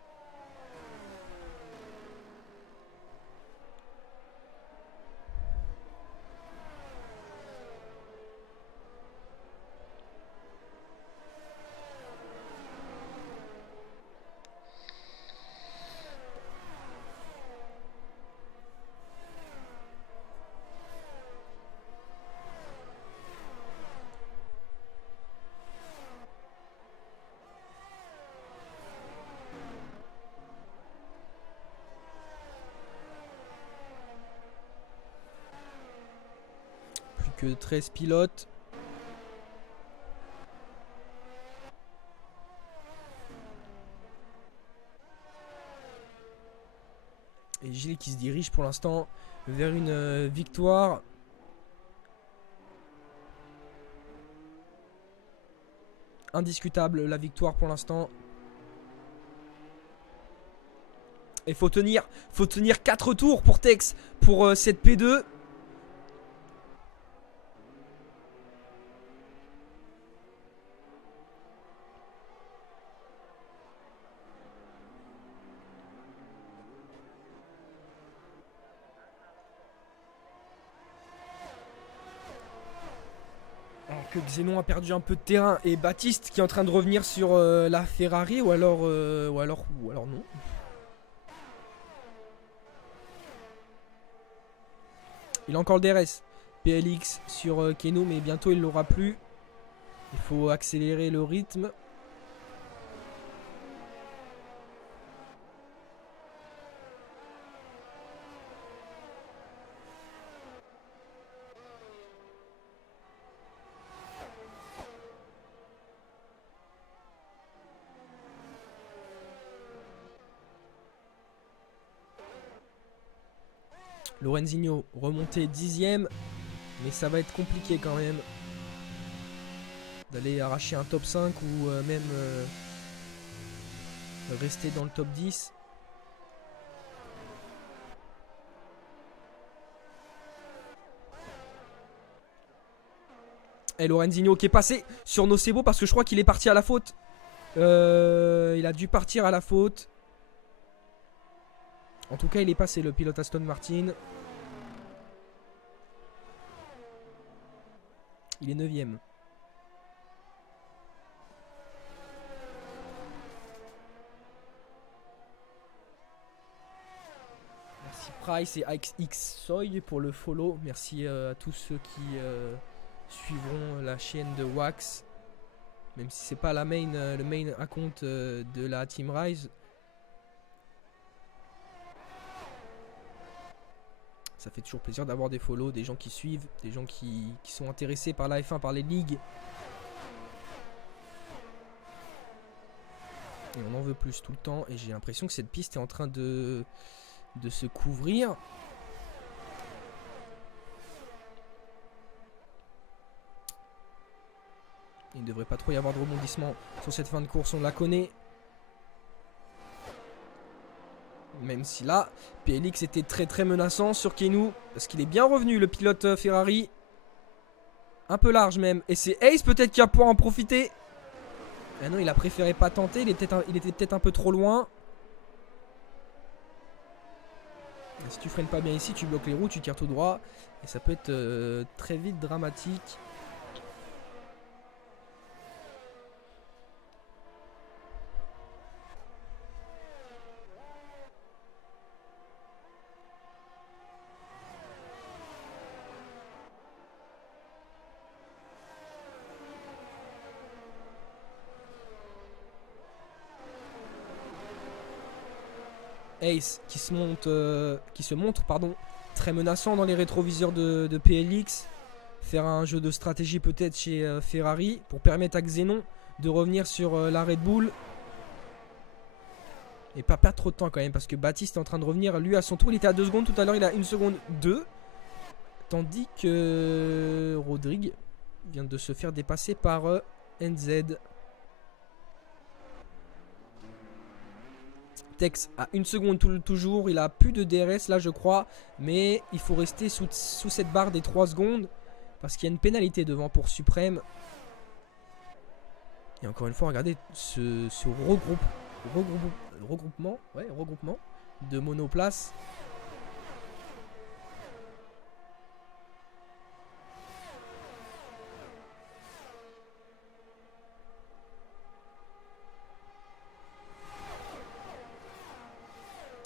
Que 13 pilotes. Et Gilles qui se dirige pour l'instant vers une victoire. Indiscutable la victoire pour l'instant. Et faut tenir 4 tours pour Tex pour cette P2. Que Xenon a perdu un peu de terrain et Baptiste qui est en train de revenir sur la Ferrari ou alors non. Il a encore le DRS. PLX sur Keno mais bientôt il l'aura plus. Il faut accélérer le rythme. Lorenzino remonté 10ème. Mais ça va être compliqué quand même. D'aller arracher un top 5 ou même rester dans le top 10. Et Lorenzino qui est passé sur Nocebo parce que je crois qu'il est parti à la faute. Il a dû partir à la faute. En tout cas, il est passé, le pilote Aston Martin. Il est 9ème. Merci Price et AXX Soy pour le follow. Merci à tous ceux qui suivront la chaîne de Wax. Même si c'est pas le main account de la Team Rise. Ça fait toujours plaisir d'avoir des follow, des gens qui suivent, des gens qui sont intéressés par la F1, par les ligues. Et on en veut plus tout le temps. Et j'ai l'impression que cette piste est en train de de se couvrir. Il ne devrait pas trop y avoir de rebondissement sur cette fin de course, on la connaît. Même si là, PLX était très très menaçant sur Kenou. Parce qu'il est bien revenu, le pilote Ferrari. Un peu large même. Et c'est Ace peut-être qui va pouvoir en profiter. Ah non, il a préféré pas tenter. Il était peut-être un peu trop loin. Et si tu freines pas bien ici, tu bloques les roues, tu tires tout droit. Et ça peut être très vite dramatique. Ace qui se montre très menaçant dans les rétroviseurs de PLX. Faire un jeu de stratégie peut-être chez Ferrari pour permettre à Xenon de revenir sur la Red Bull. Et pas perdre trop de temps quand même parce que Baptiste est en train de revenir. Lui à son tour il était à 2 secondes tout à l'heure, il a 1 seconde 2. Tandis que Rodrigue vient de se faire dépasser par NZ. Tex à 1 seconde toujours, il a plus de DRS là je crois. Mais il faut rester sous cette barre des 3 secondes. Parce qu'il y a une pénalité devant pour Suprême. Et encore une fois regardez ce regroupement de monoplace.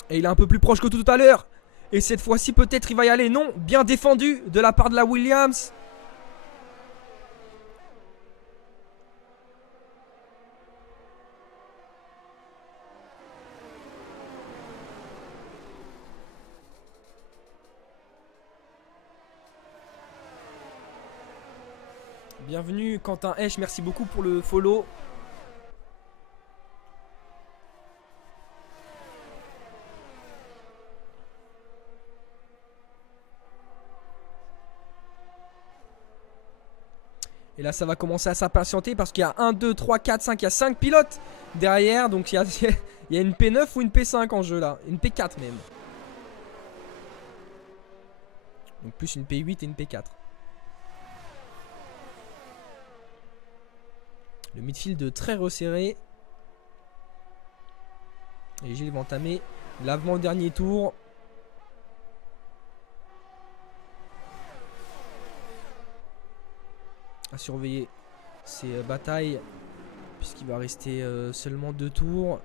Et il est un peu plus proche que tout à l'heure. Et cette fois-ci peut-être il va y aller. Non, bien défendu de la part de la Williams. Bienvenue Quentin Hesch, merci beaucoup pour le follow. Et là ça va commencer à s'impatienter parce qu'il y a 1, 2, 3, 4, 5, il y a 5 pilotes derrière. Donc il y a une P9 ou une P5 en jeu là. Une P4 même. Donc plus une P8 et une P4. Le midfield très resserré. Et Gilles va entamer l'avant-dernier tour. À surveiller ces batailles. Puisqu'il va rester seulement 2 tours.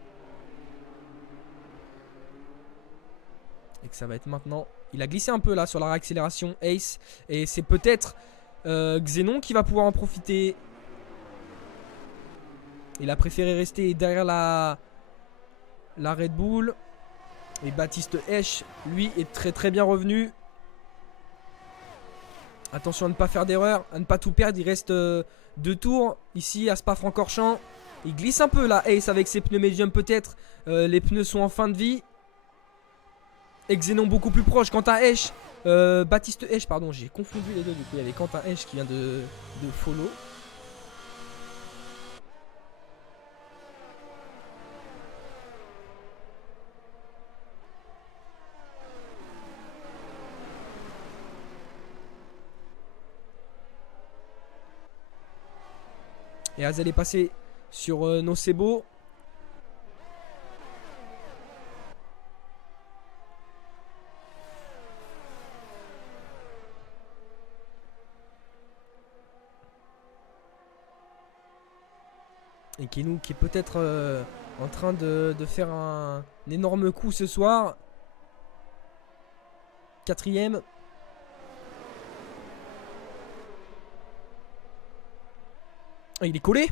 Et que ça va être maintenant. Il a glissé un peu là sur la réaccélération Ace. Et c'est peut-être Xenon qui va pouvoir en profiter. Il a préféré rester derrière la Red Bull. Et Baptiste Hesch, lui, est très très bien revenu. Attention à ne pas faire d'erreur, à ne pas tout perdre. Il reste 2 tours ici à Spa-Francorchamps. Il glisse un peu là, Ace avec ses pneus médium peut-être. Les pneus sont en fin de vie. Et Xenon beaucoup plus proche. Quentin Hesch, Baptiste Hesch, pardon, j'ai confondu les deux du coup. Il y avait Quentin Hesch qui vient de follow. Et Azel est passé sur Nocebo. Et Kenou qui est peut-être en train de faire un énorme coup ce soir. 4ème. Il est collé.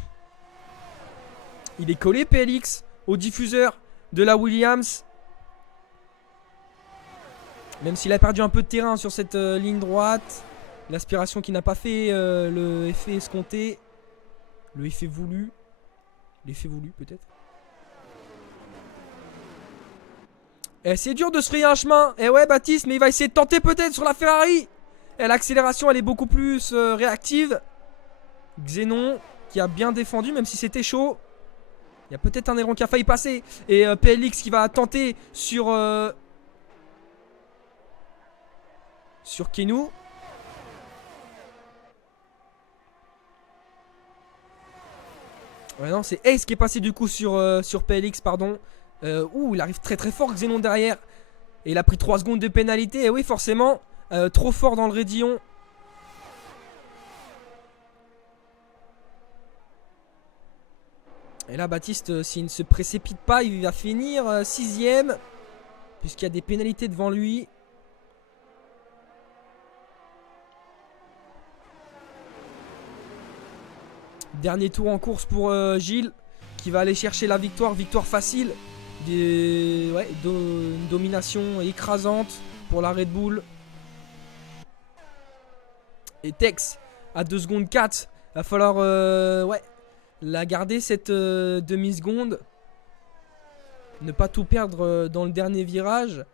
Il est collé PLX au diffuseur de la Williams. Même s'il a perdu un peu de terrain sur cette ligne droite. L'aspiration qui n'a pas fait le effet escompté. Le effet voulu. L'effet voulu peut-être. Et c'est dur de se frayer un chemin. Et ouais, Baptiste, mais il va essayer de tenter peut-être sur la Ferrari. Et l'accélération, elle est beaucoup plus réactive. Xenon qui a bien défendu, même si c'était chaud. Il y a peut-être un aileron qui a failli passer. Et PLX qui va tenter sur Kenou. Ouais, non, c'est Ace qui est passé du coup sur PLX, pardon. Il arrive très très fort, Xenon derrière. Et il a pris 3 secondes de pénalité. Et oui, forcément, trop fort dans le raidillon. Et là, Baptiste, s'il ne se précipite pas, il va finir 6ème. Puisqu'il y a des pénalités devant lui. Dernier tour en course pour Gilles. Qui va aller chercher la victoire. Victoire facile. Une domination écrasante pour la Red Bull. Et Tex à 2 secondes 4. Va falloir la garder cette demi-seconde. Ne pas tout perdre dans le dernier virage.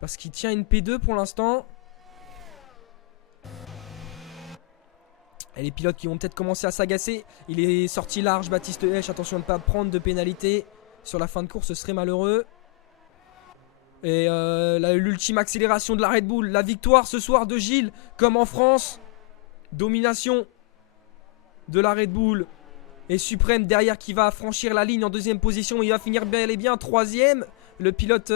Parce qu'il tient une P2 pour l'instant. Et les pilotes qui vont peut-être commencer à s'agacer. Il est sorti large, Baptiste Hesch. Attention à ne pas prendre de pénalité. Sur la fin de course, ce serait malheureux. Et l'ultime accélération de la Red Bull. La victoire ce soir de Gilles, comme en France. Domination de la Red Bull. Et Suprême derrière qui va franchir la ligne en 2ème position. Il va finir bel et bien 3ème. Le pilote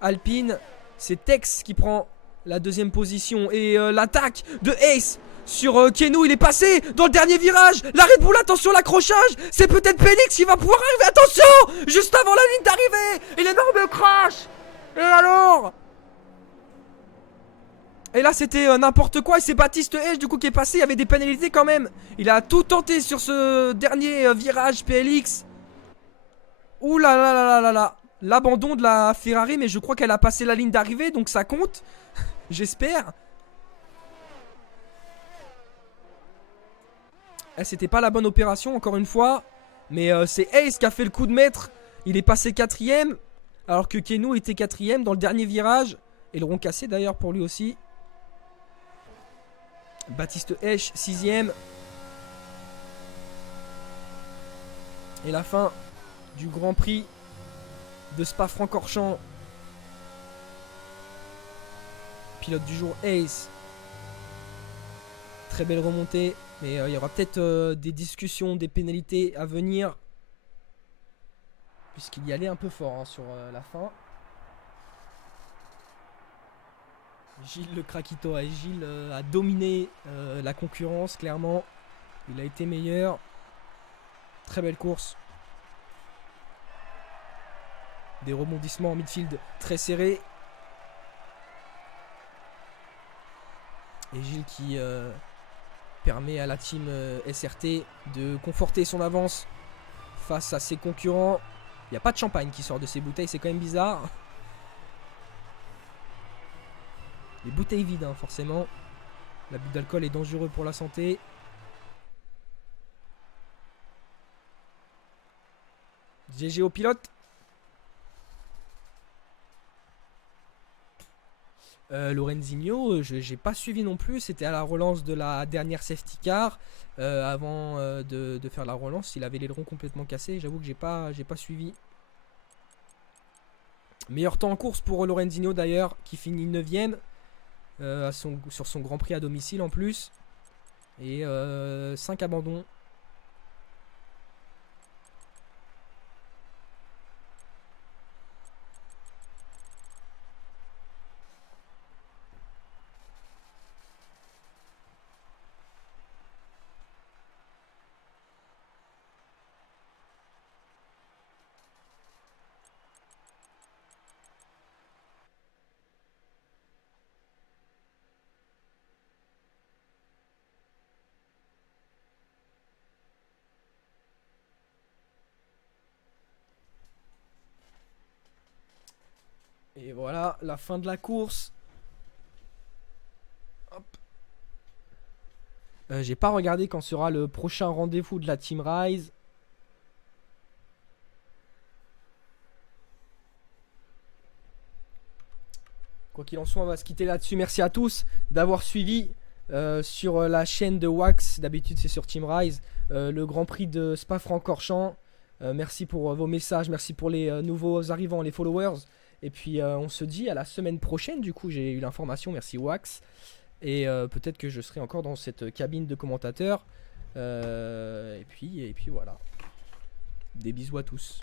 Alpine. C'est Tex qui prend la 2ème position. Et l'attaque de Ace sur Kenou. Il est passé dans le dernier virage. La Red Bull, attention l'accrochage. C'est peut-être Phoenix qui va pouvoir arriver. Attention, juste avant la ligne d'arrivée. Et l'énorme crash. Et alors? Et là c'était n'importe quoi. Et c'est Baptiste Hesch du coup qui est passé. Il y avait des pénalités quand même. Il a tout tenté sur ce dernier virage PLX. Ouh là là là là là là. L'abandon de la Ferrari. Mais je crois qu'elle a passé la ligne d'arrivée. Donc ça compte. J'espère. C'était pas la bonne opération encore une fois. Mais c'est Ace qui a fait le coup de maître. Il est passé 4ème. Alors que Kenou était 4ème dans le dernier virage. Et le rond cassé d'ailleurs pour lui aussi. Baptiste Hesch 6ème. Et la fin du Grand Prix de Spa-Francorchamps. Pilote du jour Ace. Très belle remontée. Mais il y aura peut-être des discussions, des pénalités à venir. Puisqu'il y allait un peu fort sur la fin. Gilles le Krakito. Et Gilles a dominé la concurrence, clairement. Il a été meilleur. Très belle course. Des rebondissements en midfield très serrés. Et Gilles qui permet à la team SRT de conforter son avance face à ses concurrents. Il n'y a pas de champagne qui sort de ces bouteilles, c'est quand même bizarre. Les bouteilles vides, hein, forcément. L'abus d'alcool est dangereux pour la santé. GG au pilote. Lorenzino, j'ai pas suivi non plus. C'était à la relance de la dernière safety car. Avant de faire la relance, il avait l'aileron complètement cassé. J'avoue que j'ai pas suivi. Meilleur temps en course pour Lorenzino d'ailleurs, qui finit 9ème sur son Grand Prix à domicile en plus. Et 5 abandons. Et voilà, la fin de la course. Hop. J'ai pas regardé quand sera le prochain rendez-vous de la Team Rise. Quoi qu'il en soit, on va se quitter là-dessus. Merci à tous d'avoir suivi sur la chaîne de Wax. D'habitude, c'est sur Team Rise. Le Grand Prix de Spa-Francorchamps. Merci pour vos messages. Merci pour les nouveaux arrivants, les followers. Et puis, on se dit à la semaine prochaine. Du coup, j'ai eu l'information. Merci Wax. Et peut-être que je serai encore dans cette cabine de commentateurs. Et puis voilà. Des bisous à tous.